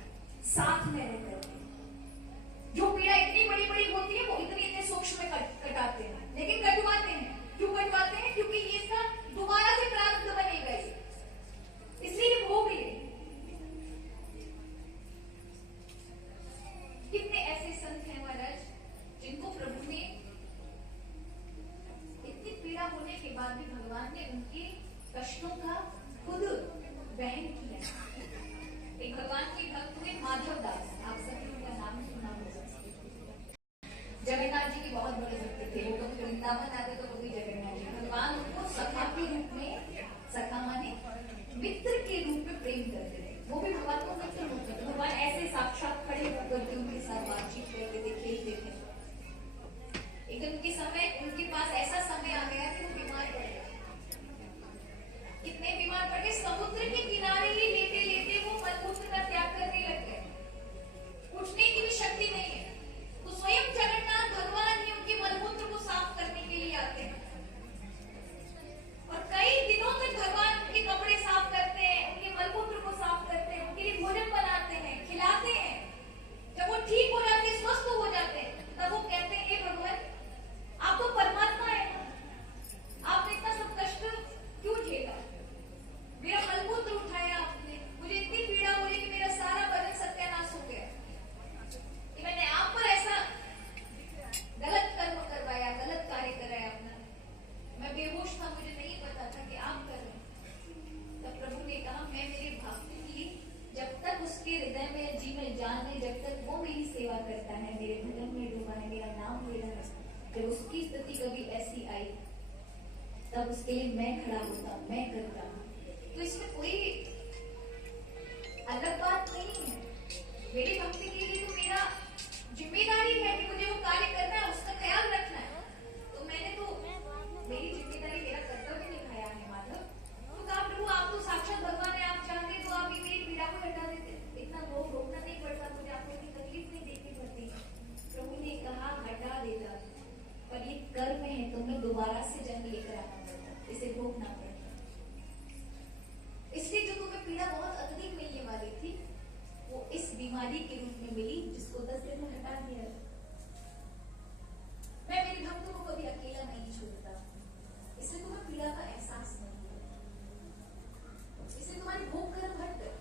साथ में रहकर। जो पीड़ा इतनी बड़ी बड़ी होती है, वो इतनी इतने सूक्ष्म में कटाते हैं, लेकिन कटवाते हैं। क्यों कटवाते हैं? क्योंकि ये इसका दोबारा से प्रारब्ध बनेगा, इसलिए भोग ले। कितने ऐसे संत हैं महाराज, जिनको प्रभु ने इतनी पीड़ा होने के बाद भी भगवान ने उनके कष्टों का खुद वहन किया। एक भगवान के भक्त हुए माधव दास, आप सभी उनका नाम सुना होगा। जगन्नाथ जी की बहुत बड़े भक्त थे, वो कभी वृंदावन आते तो कभी जगन्नाथ जी, भगवान उनको सखा के रूप में, सखा माने मित्र के रूप में प्रेम करते थे। वो भी भगवान को मित्र रूप में, भगवान ऐसे साक्षात खड़े होकर के उनके साथ बातचीत करते थे, खेलते थे। एक उनके समय, उनके पास ऐसा समय आ गया कि वो बीमार पड़ गए। कितने बीमार पड़ गए, समुद्र के किनारे ही लेटे लेटे वो मलमूत्र का त्याग करने लग गए, उठने की भी शक्ति नहीं है। तो स्वयं जगन्नाथ भगवान ही उनके मलमूत्र को साफ करने के लिए आते हैं, और कई दिनों तक भगवान उनके कपड़े साफ करते हैं, उनके मलमूत्र को साफ करते हैं, उनके लिए भोजन बनाते हैं, खिलाते हैं। जब वो ठीक हो जाते हैं, स्वस्थ हो जाते हैं, तब वो कहते हैं, हे भगवान, आप तो परमात्मा है ना, आपने इतना सब कष्ट क्यों झेला? मेरा मलमूत्र उठाया आपने, मुझे इतनी पीड़ा हो रही कि मेरा सारा बदन सत्यानाश हो गया कि मैंने आप पर ऐसा गलत कर्म करवाया, गलत कार्य कराया अपना। मैं बेहोश था, मुझे नहीं पता था कि आप कर रहे हैं। तब प्रभु ने कहा, मैं मेरे भक्त की जब तक उसके हृदय में, जी में जान है, जब तक वो मेरी सेवा करता है, मेरे भजन में डूबा है, मेरा नाम ले रहा है, जब उसकी स्थिति कभी ऐसी आई, तब उसके लिए मैं खड़ा होता, मैं करता हूँ। तो इसमें कोई अलग बात नहीं है। मेरी भक्ति के लिए तो मेरा जिम्मेदारी है कि मुझे वो कार्य करना है, उसका ख्याल रखना है। तो मैंने तो मेरी जिम्मेदारी, मेरा कर्तव्य निभाया है माधव। तो कहा, प्रभु आप तो साक्षात भगवान है, आप चाहते तो आप मेरी पीड़ा को हटा देते, इतना रोकना नहीं पड़ता, मुझे आपको इतनी तकलीफ नहीं देखनी पड़ती। प्रभु ने कहा, हटा देता, पर ये कर्म है, तुम्हें दोबारा से जन्म लेकर आना पड़ता, इसे भोगना पड़ता। इसलिए जो तुम्हें पीड़ा बहुत अधिक मिलने वाली थी, वो इस बीमारी के रूप में मिली, जिसको 10 दिन में हटा दिया। मैं मेरे भक्तों को कभी अकेला नहीं छोड़ता, इसलिए तुम्हें पीड़ा का एहसास नहीं है, इसलिए तुम्हारी भूख गर्म हट गई।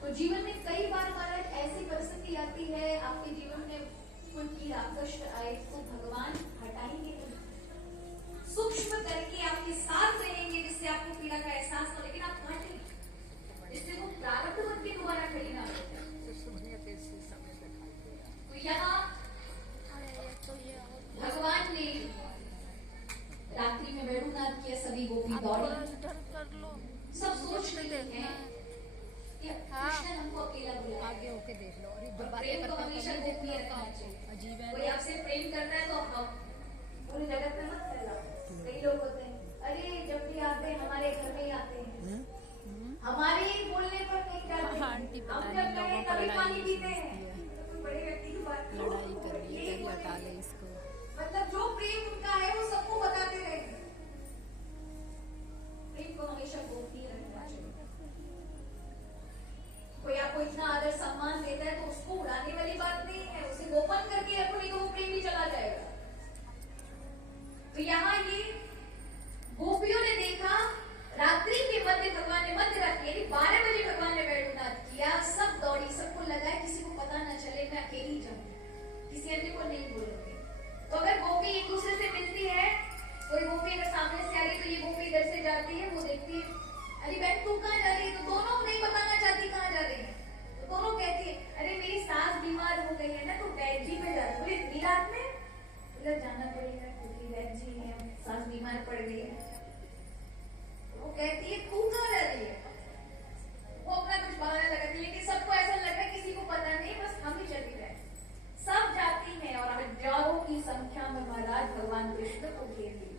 तो जीवन में कई बार महाराज ऐसी परिस्थिति आती है, आपके जीवन में कोई पीड़ा कष्ट आए, तो भगवान हटाएंगे नहीं, सूक्ष्म करके आपके साथ रहेंगे, जिससे आपको पीड़ा का एहसास हो, लेकिन आप काटेंगे, जिससे वो प्रारब्ध बन के दोबारा खड़ी ना हो। तो यहाँ भगवान ने रात्रि में वेणुनाद किया, सभी गोपी दौड़ी, सब सोच रहे हैं कि कृष्ण हमको अकेला बुलाया, आगे होके देख लो। और प्रेम को हमेशा गोपनीय रखना चाहिए। अजीब है, कोई आपसे प्रेम करना है तो हम पूरी जगत में मत फैलाओ। कई लोग होते हैं, अरे जब भी आते हैं हमारे घर में ही आते हैं, हमारे बोलने पर नहीं करते, हम जब कहें तभी पानी पीते हैं। तो बड़े व्यक्ति की बात लड़ाई कर रही है, तभी हटा ले इसको। मतलब जो प्रेम उनका है वो सबको बताते रहे। प्रेम को हमेशा गोपनीय रखना चाहिए। कोई आपको इतना आदर सम्मान देता है तो उसको उड़ाने वाली बात नहीं है, उसे गोपन करके रखो, नहीं तो वो प्रेम ही चला जाएगा। तो यहाँ ये गोपियों ने देखा, रात्रि के मध्य भगवान ने मध्य रात्रि यानी 12 बजे भगवान ने वेणुनाद किया, सब दौड़ी, सबको लगा किसी को पता न चले मैं अकेली जाऊं, किसी अन्य को नहीं बोलूंगी। तो अगर गोपी गोपी एक दूसरे से मिलती है, कोई गोपी अगर सामने से आ रही तो ये गोपी इधर से जाती है, वो देखती है अरे बहन तू कहाँ जा रही है, तो दोनों नहीं बताना चाहती कहाँ जा रही है, तो दोनों कहती है अरे मेरी सास बीमार हो गई है ना तो वैद्य जी पे जा रही। बोले इतनी रात में उधर जाना पड़ेगा क्योंकि वैद्य जी है, सास बीमार पड़ गई है। वो कहती है तू कहाँ जा रही है, वो अपना कुछ बहाना लगाती है, लेकिन सबको ऐसा लग रहा है किसी को पता नहीं, बस हम ही चली गए। सब जाती हैं और हजारों की संख्या में महाराज भगवान कृष्ण को घेर ली।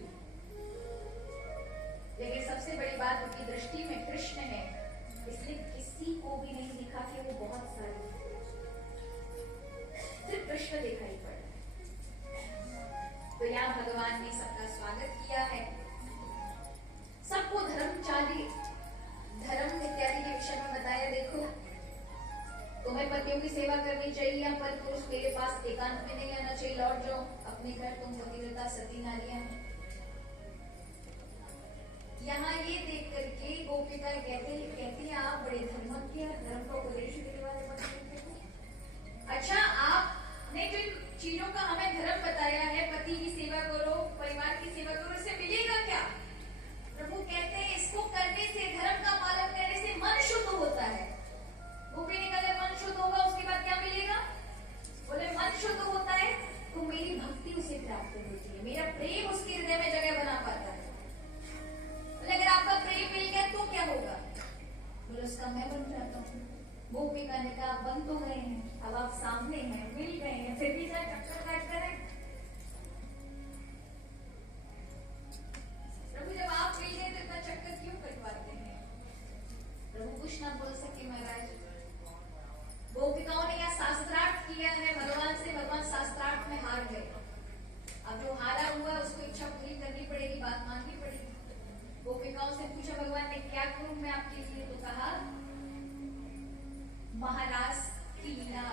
लेकिन सबसे बड़ी बात उनकी दृष्टि में कृष्ण है, इसलिए किसी को भी नहीं दिखा कि वो बहुत सारे, सिर्फ कृष्ण दिखाई पड़ा। तो यहाँ भगवान ने सबका स्वागत किया है, सबको धर्मचारी धर्म इत्यादि के विषय में बताया। देखो तुम्हें पतियों की सेवा करनी चाहिए, या पर पुरुष मेरे पास एकांत में नहीं आना चाहिए, लौट जाओ अपने घर, तुम पतिव्रता सती नारियां हैं। यहाँ ये देख करके गोपिका कहती है आप बड़े धर्मज्ञ, धर्म का उपदेश देने वाले पति। अच्छा आपने जिन चीजों का हमें धर्म बताया है, पति की सेवा करो, परिवार की सेवा करो, इससे मिलेगा क्या? प्रभु कहते हैं इसको करने से, धर्म का पालन करने से मन शुद्ध होता है। गोपी ने कहा मन शुद्ध होगा उसके बाद क्या मिलेगा? बोले मन शुद्ध होता है तो मेरी भक्ति उसे प्राप्त होती है, मेरा प्रेम उसके हृदय में जगह बना पाता है। बोले अगर आपका प्रेम मिल गया तो क्या होगा? बोले उसका मैं बन जाता हूँ। गोपिका ने कहा बन तो गए हैं, अब आप सामने हैं, मिल गए हैं, फिर भी क्या चक्कर काट कर है? प्रभु जब आप मिल गए तो इतना चक्कर क्यों कटवाते हैं? प्रभु कुछ ना बोल सके महाराज। गोपिकाओं ने यह शास्त्रार्थ किया है भगवान से, भगवान शास्त्रार्थ में हार गए। अब जो हारा हुआ उसको इच्छा पूरी करनी पड़ेगी, बात माननी पड़ेगी। गोपिकाओं से पूछा भगवान ने क्या करूं मैं आपके लिए, तो कहा महाराज की लीला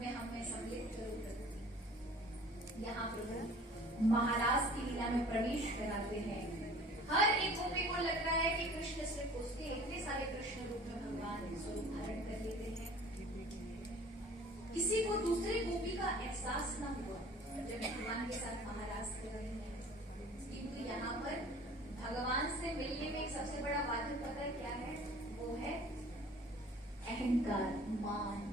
में हमें सम्मिलित जरूर करूंगी। यहाँ प्रभु महाराज की लीला में प्रवेश कराते हैं। हर एक गोपी को लग रहा है कि कृष्ण सिर्फ उसके, इतने सारे कृष्ण रूप में भगवान स्वरूप धारण कर लेते हैं। किसी को दूसरे गोपी का एहसास न हुआ जब भगवान के साथ महाराज कर रहे हैं, किंतु यहाँ पर भगवान से मिलने में एक सबसे बड़ा बाधक पता है क्या है? वो है अहंकार, मान।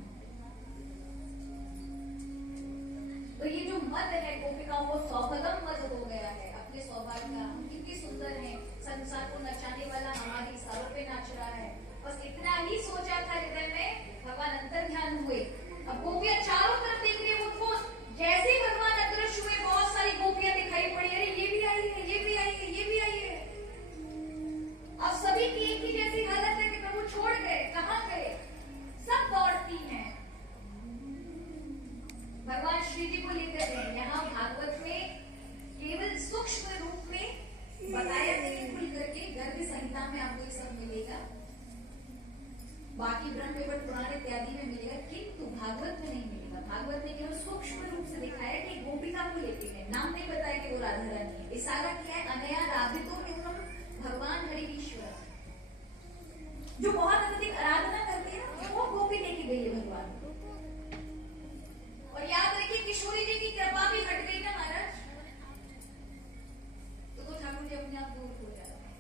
तो ये जो मद है गोपिकाओं को सौभगम मद हो गया है अपने सौभाग्य का, हम कितनी सुंदर है, संसार को नचाने वाला हमारे इशारों पे नाच रहा है, बस इतना ही सोचा था हृदय में, भगवान अंतर ध्यान हुए। अब गोपियां चारों तरफ देख रही है, उनको जैसे ही भगवान अदृश्य हुए बहुत सारी गोपियां दिखाई पड़ी, अरे ये भी आई है, ये भी आई है, ये भी आई है। अब सभी की एक ही जैसी हालत है कि प्रभु छोड़ गए, कहां गए? सब दौड़ती हैं, भगवान श्री जी को लेकर गए। यहाँ भागवत में केवल सूक्ष्म रूप में बताया नहीं, खुल करके गर्भ संहिता में आपको ये सब मिलेगा, बाकी ब्रह्म वैवर्त पुराण इत्यादि में मिलेगा, किंतु भागवत में नहीं मिलेगा। भागवत ने केवल सूक्ष्म रूप से दिखाया कि गोपिका को लेते हैं, नाम नहीं बताया कि वो राधा रानी है। इशारा किया है अनया राधितो न्यूनम भगवान हरि ईश्वर, जो बहुत अधिक आराधना करते हैं वो गोपी लेके गई है भगवान। और याद रखिए किशोरी जी की कृपा भी हट गई ना महाराज, तो ठाकुर जी अपने आप दूर हो जाते हैं।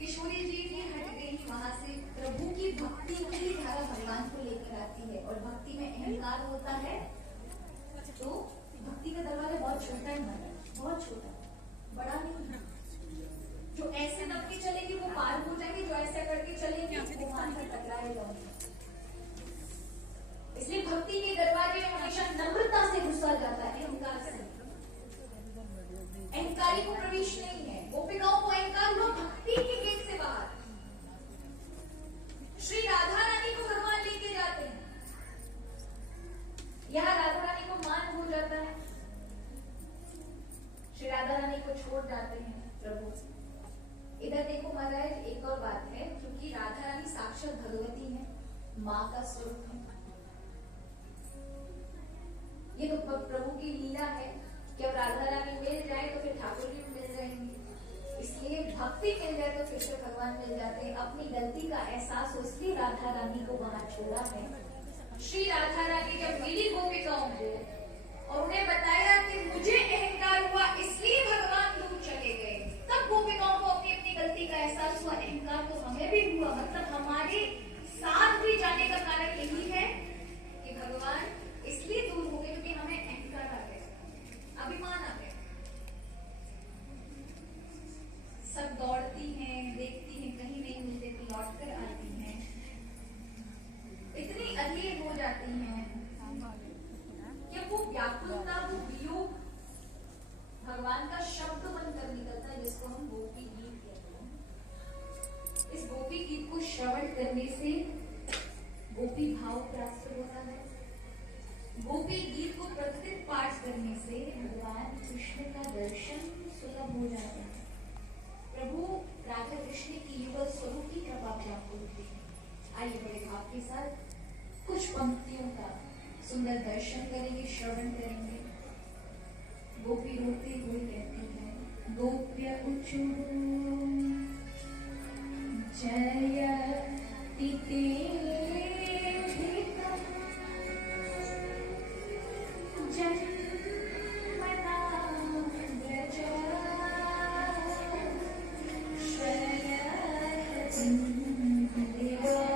किशोरी जी भी हट गई वहां से, प्रभु की भक्ति की धारा भगवान को लेकर आती है, और भक्ति में अहंकार होता है तो भक्ति का दरवाजा बहुत छोटा है महाराज, बहुत छोटा, बड़ा नहीं। जो ऐसे दब के चलेगी वो पार हो जाएगी, जो ऐसे करके चलेगी वो वहां से टकराए जाएगी। इसलिए भक्ति के दरवाजे में हमेशा नम्रता से घुसा जाता है, अहंकार से। अहंकारी को प्रवेश नहीं है। गोपिकाओं को अहंकार हुआ भक्ति के गेट से बाहर। श्री राधा रानी को भगवान लेके जाते हैं, यहाँ राधा रानी को मान हो जाता है, श्री राधा रानी को छोड़ जाते हैं प्रभु। इधर देखो महाराज एक और बात है, क्योंकि राधा रानी साक्षात भगवती है, माँ का स्वरूप है। ये तो प्रभु की लीला है कि अब राधा रानी मिल जाए तो फिर ठाकुर जी मिल जाएंगे, इसलिए भक्ति मिल जाए तो फिर से भगवान मिल जाते हैं। अपनी गलती का एहसास हो, इसलिए राधा रानी को वहां छोड़ा है। श्री राधा रानी जब मिली गोपिकाओं को और उन्हें बताया होने से गोपी भाव प्राप्त होता है। गोपी गीत को प्रतिदिन पाठ करने से भगवान कृष्ण का दर्शन सुलभ हो जाता है। प्रभु राधा कृष्ण की युगल स्वरूप की कृपा प्राप्त होती है। आइए बड़े भाव के साथ कुछ पंक्तियों का सुंदर दर्शन करेंगे, श्रवण करेंगे। गोपी रोते हुए कहती है, गोप्य उचु जयति तेऽधिकम् जन्मना व्रज श्रयति देवा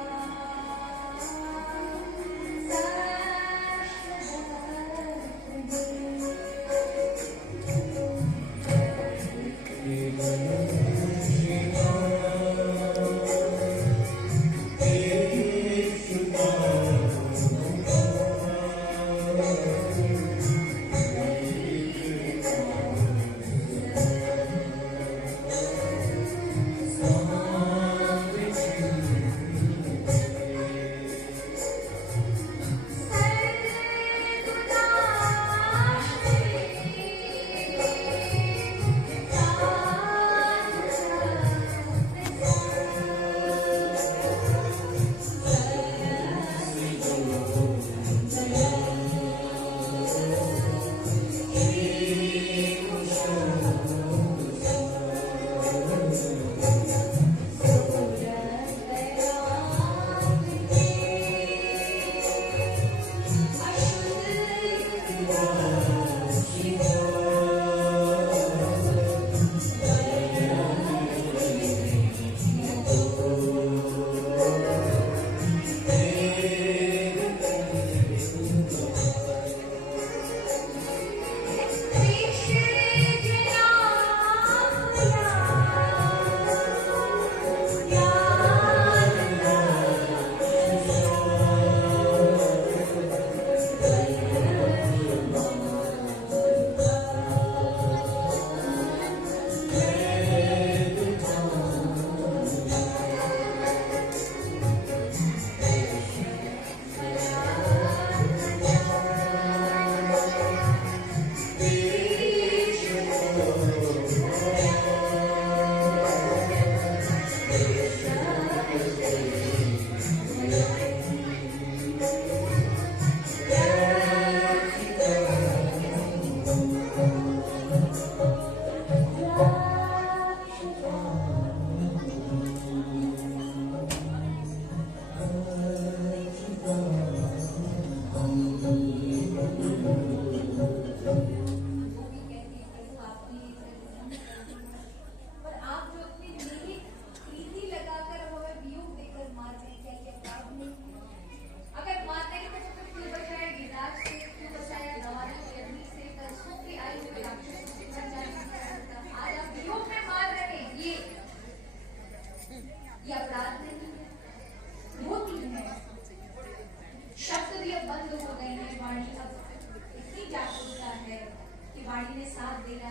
वाणी ने साथ देना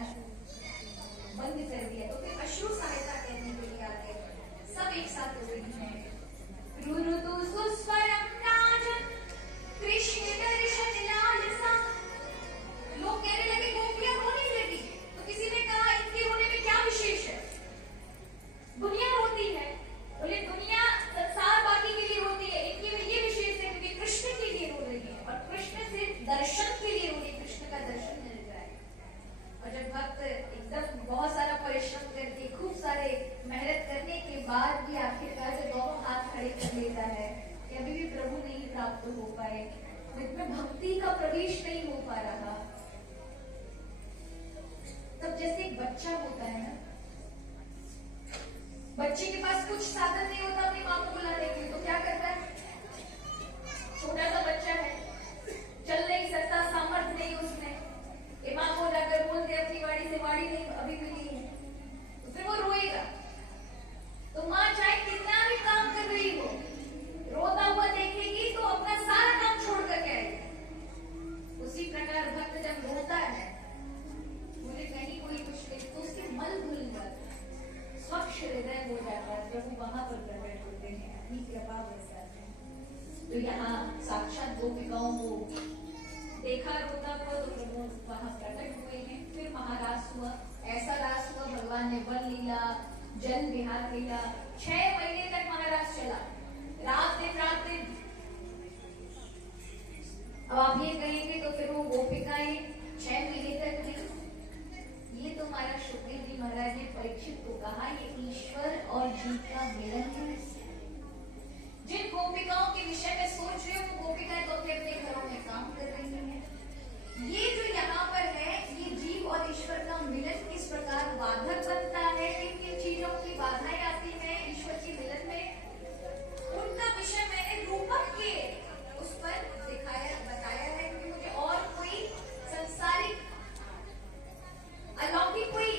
बंद कर दिया, तो फिर अश्रु सहायता करने के लिए आ गए। सब एक साथ हो रही हैं। रुरुतु सुस्वरम राजन कृष्ण दर्शन लालसा। लोग कहने लगे गोपियां रोने लगी, तो किसी ने कहा इनके रोने में क्या विशेष है? दुनिया रोती है, बोले दुनिया संसार बाकी के लिए रोती है, इनके में ये विशेष है क्योंकि कृष्ण के लिए रो रही है और कृष्ण से दर्शन के लिए रो रही, कृष्ण का दर्शन मिल जाए। और जब भक्त एकदम बहुत सारा परिश्रम करके खूब सारे मेहनत करने के बाद भी आखिरकार जब दोनों हाथ खड़े कर लेता है कि अभी भी प्रभु नहीं प्राप्त हो पाए, जिसमें भक्ति का प्रवेश नहीं हो पा रहा, तब जैसे एक बच्चा होता है ना, बच्चे के पास कुछ साधन नहीं होता अपनी माँ को बुलाने के लिए, तो क्या करता है? छोटा सा बच्चा है, चल नहीं सकता, सामर्थ्य नहीं उसमें, माँ को जाकर बोलते अपनी वाणी से वाणी नहीं अभी मिली है, तो फिर वो रोएगा। तो माँ चाहे कितना भी काम कर रही हो, रोता हुआ देखेगी तो अपना सारा काम छोड़ करके आएगी। देखा रोता हुआ तो प्रभु वहां प्रकट हुए हैं। फिर महारास हुआ, ऐसा रास हुआ भगवान ने वन लीला, जल विहार लीला, 6 महीने तक महारास चला, रात दिन। अब आप ये कहेंगे तो फिर वो गोपिकाएं 6 महीने तक नहीं, ये तो हमारा सुखदेव जी महाराज ने परीक्षित को कहा, ये ईश्वर और जीव का मिलन है। जिन गोपिकाओं के विषय में सोच रहे हो वो गोपिकाएं तो अपने अपने घरों में काम कर रही हैं। ये जो यहाँ पर है, ये जीव और ईश्वर का मिलन किस प्रकार बाधक बनता है, किन किन चीजों की बाधाएं आती हैं ईश्वर के मिलन में, उनका विषय मैंने रूपक के उस पर बताया है। कि मुझे और कोई संसारिक अलौकिक कोई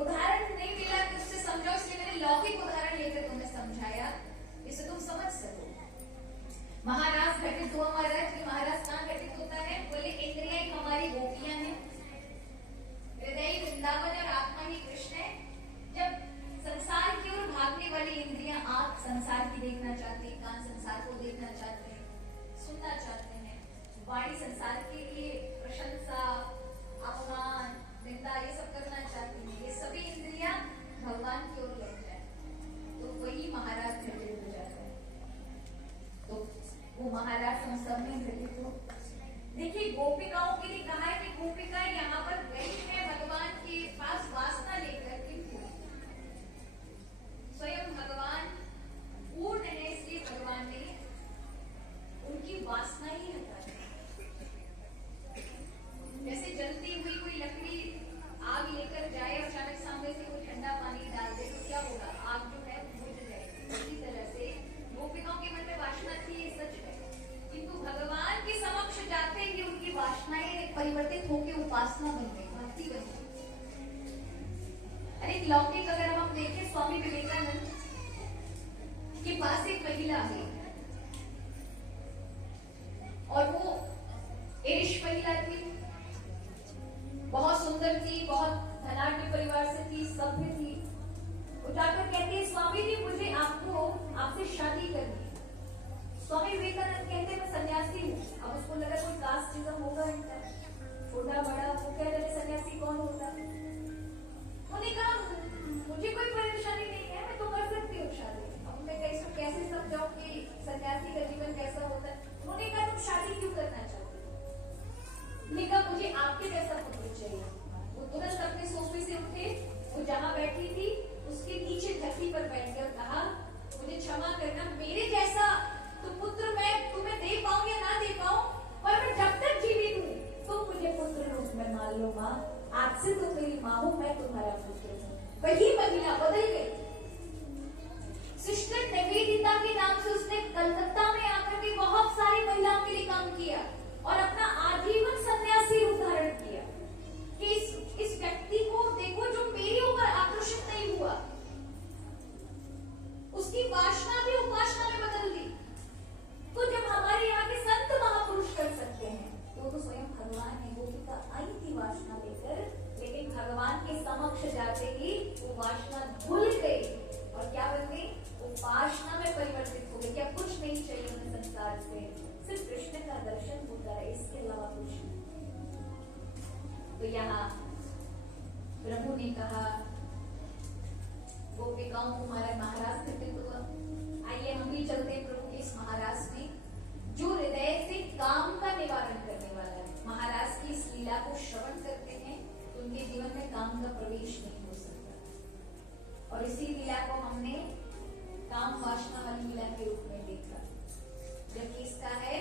उदाहरण नहीं मिला कि उससे समझो, इसलिए मैंने लौकिक उदाहरण लेकर तुम्हें समझाया, इसे तुम समझ सको। महाराज घटित हुआ महाराज कि महाराज कहाँ घटित होता है, बोले इंद्रियां हमारी गोपियां हैं, हृदय वृंदावन और आत्मा ही कृष्ण है। जब संसार की ओर भागने वाली इंद्रियां, आंख संसार की देखना चाहती है, कान संसार को देखना चाहते हैं, सुनना चाहते हैं, वाणी संसार के लिए प्रशंसा, अपमान, निंदा ये सब करना चाहती है, ये सभी इंद्रियां भगवान की ओर लग जाए तो वही महाराज घटित हो जाता है। तो वो महाराज हम सब में घटित हो। देखिए गोपिकाओं के लिए कहा है कि गोपिकाएं यहाँ पर गई है भगवान के पास वासना लेकर, किंतु स्वयं भगवान पूर्ण है, इसलिए भगवान ने उनकी वासना ही हटा दी। जैसे जलती हुई कोई लकड़ी आग लेकर जाए और अचानक सामने से कोई ठंडा पानी डाल दे तो क्या होगा, आग जो है बुझ जाएगी। इसी तरह से गोपिकाओं के मन में वासना थी, ये सच है, किंतु भगवान के समक्ष जाते ही उनकी वासनाएं परिवर्तित होकर उपासना बन गई, भक्ति बन गई। अरे लौकिक अगर हम देखें, स्वामी विवेकानंद के पास एक महिला आई और वो ईश महिला थी, बहुत सुंदर थी, बहुत धनाढ्य परिवार से थी, सभ्य थी। वो जाकर कहती है स्वामी जी मुझे आपसे शादी करनी है। स्वामी विवेकानंद कहते मैं सन्यासी हूँ। अब उसको लगा कोई कास्टिज्म होगा इनका, छोटा बड़ा, वो कह रहे सन्यासी कौन होता है। उन्होंने कहा मुझे कोई परेशानी नहीं है, मैं तो कर सकती हूँ शादी। अब मैं कैसे समझाऊं कि सन्यासी का जीवन कैसा होता है। उन्होंने कहा तुम शादी क्यों करना चाहते हो। उन्होंने कहा मुझे आपके जैसा पुत्र चाहिए। वो तुरंत अपने सोफे से उठे, वो जहाँ बैठी थी उसके नीचे धरती पर बैठकर कहा मुझे क्षमा करना, मेरे जैसा तो पुत्र मैं तुम्हें दे पाऊं या ना दे पाऊं, पर मैं जब तक जीवित हूँ तुम मुझे पुत्र रूप में मान लो माँ, आज से तो मेरी माँ हूँ, मैं तुम्हारा पुत्र हूँ। वही महिला बदल गई। सिस्टर निवेदिता के नाम से उसने कलकत्ता में आकर भी बहुत सारी महिलाओं के लिए काम किया और अपना आजीवन सन्यासी रूप धारण किया कि इस व्यक्ति को देखो जो मेरी ऊपर आकर्षित नहीं हुआ, उसकी वासना भी उपासना में बदल दी। तो जब हमारे यहाँ के संत महापुरुष कर सकते हैं तो स्वयं भगवान है। वो का आई थी वासना लेकर, लेकिन भगवान के समक्ष जाते ही वो वासना भूल गई और क्या बन गई, उपासना में परिवर्तित हो गई। क्या कुछ नहीं चाहिए उन्हें संसार से, सिर्फ कृष्ण का दर्शन होता है, इसके अलावा कुछ नहीं। तो यहाँ प्रभु ने कहा गोपिकाओं को हमारा महाराज घटित हुआ। आइए हम भी चलते हैं प्रभु के इस महाराज में जो हृदय से काम का निवारण करने वाला है। महाराज की इस लीला को श्रवण करते हैं तो उनके जीवन में काम का प्रवेश नहीं हो सकता। और इसी लीला को हमने काम वासना वाली लीला के रूप में देखा, जबकि इसका है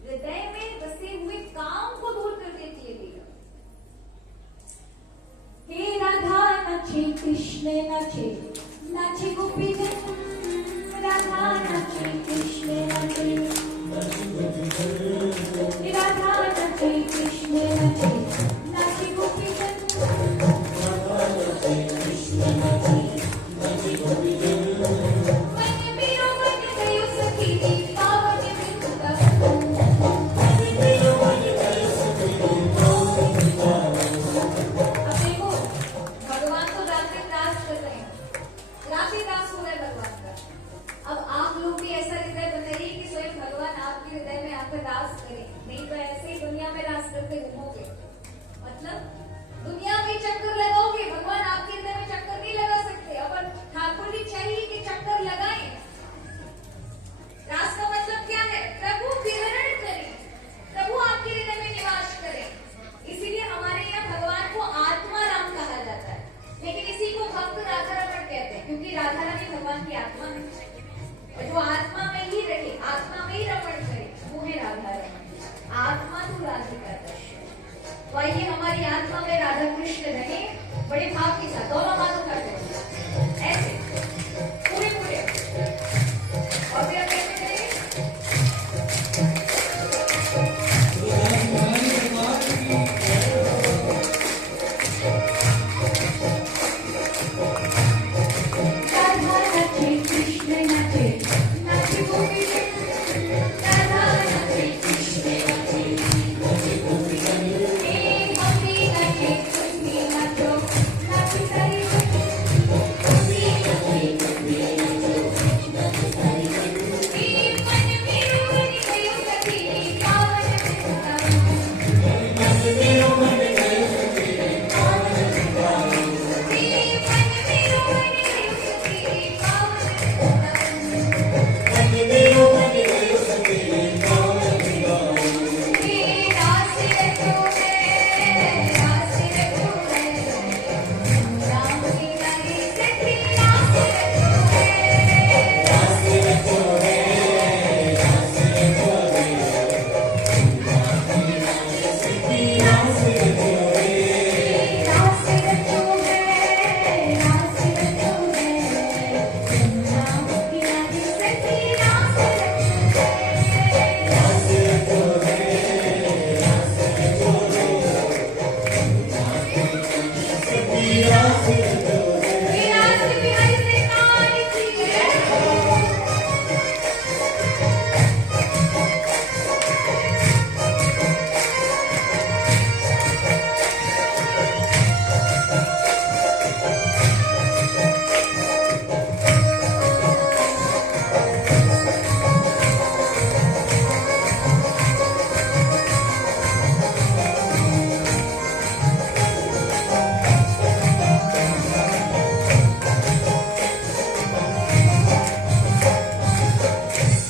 हृदय में बसे हुए काम को दूर कर देती है लीला। हे राधा नाचे कृष्ण नाचे, नाचे गोपी जन, राधा नाचे कृष्ण नाचे, राधा नाचे कृष्ण नाचे, नाचे गोपी जन, राधा नाचे कृष्ण नाचे, नाचे गोपी जन। मन मेरो मन गयो सखी पावन बिंदु रात दास हो रहा है यहाँ पे रास करें, नहीं तो ऐसे ही दुनिया में रास करते घूमोगे, मतलब दुनिया में चक्कर लगाओगे, भगवान आपके हृदय में चक्कर नहीं लगा सकते। अपन ठाकुर जी चाहिए कि चक्कर लगाएं। रास का मतलब क्या है? प्रभु विहरण करें, प्रभु आपके हृदय में निवास करें। इसीलिए हमारे यहाँ भगवान को आत्मा राम कहा जाता है, लेकिन इसी को भक्त राधा रमण कहते हैं, क्योंकि राधा रानी भगवान की आत्मा है, और जो आत्मा में ही रहे, आत्मा में ही रमण करे, वो है राधा रमण। आत्मा तो राधिका दर्शन। तो आइए हमारी आत्मा में राधा कृष्ण रहे, बड़े भाव के साथ दोनों हाथों का जोड़, ऐसे पूरे पूरे, और फिर कैसे करेंगे? राधा नाचे कृष्ण नाचे, नाचे गोपीजन, राधा नाचे कृष्ण नाचे, नाचे गोपीजन, हे हंसी नाचे खुशी नाचो, नाचे सारी हंसी नाचे खुशी नाचो, नाचे सारी हे मन मेरो मन गयो सखी पावन वृंदावन, मन मेरो मन गयो सखी पावन वृंदावन, हे मन मेरो मन गयो सखी पावन वृंदावन, मन मेरो मन गयो सखी पावन वृंदावन, हे रास रचो है, रास रचो है, राम की रानी सखी रास रचो है, रास रचो है, रास रचो है, राम की रानी सखी रास रचो है, रास रचो है, रास रचो है, राम की रानी सखी रास रचो है, रास रचो है, रास रचो है, रास बिहारी से काली की है।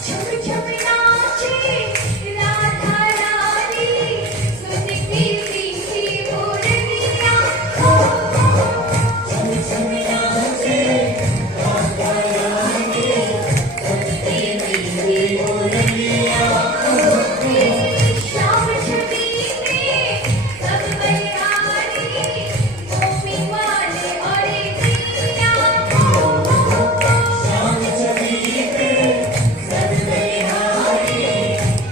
झुम झुम नाचे राधा रानी, सुनती मीठी मुरलियाँ हो, झुम झुम नाचे राधा रानी, सुनती मीठी मुरलियाँ हो, श्याम छवि में सब बलिहारी, गोपी वाले और दुनिया हो, श्याम छवि में सब बलिहारी,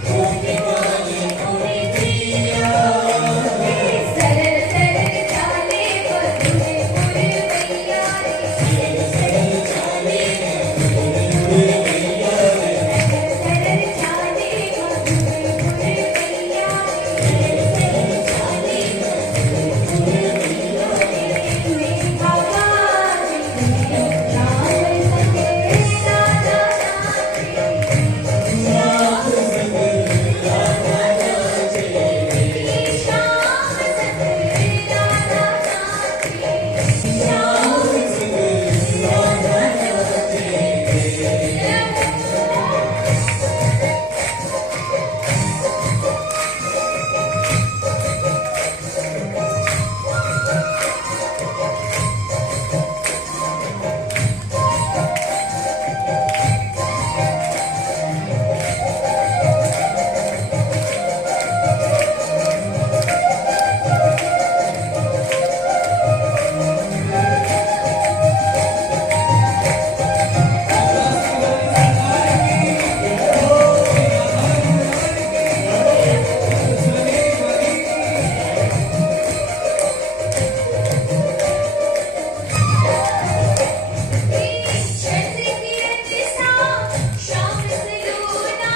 गोपी वाले और दुनिया, सरल सरल चाले बधुए पुरवैया रे, सरल सरल चाले बधुए पुरवैया रे, सरल सरल चाले बधुए पुरवैया रे, सरल चाले बधुए पुरवैया रे, मेरी भगवान मेरे श्याम सके राधा नाचे, श्याम सके राधा नाचे, श्याम सके राधा नाचे, श्याम सके राधा श्याम से लूना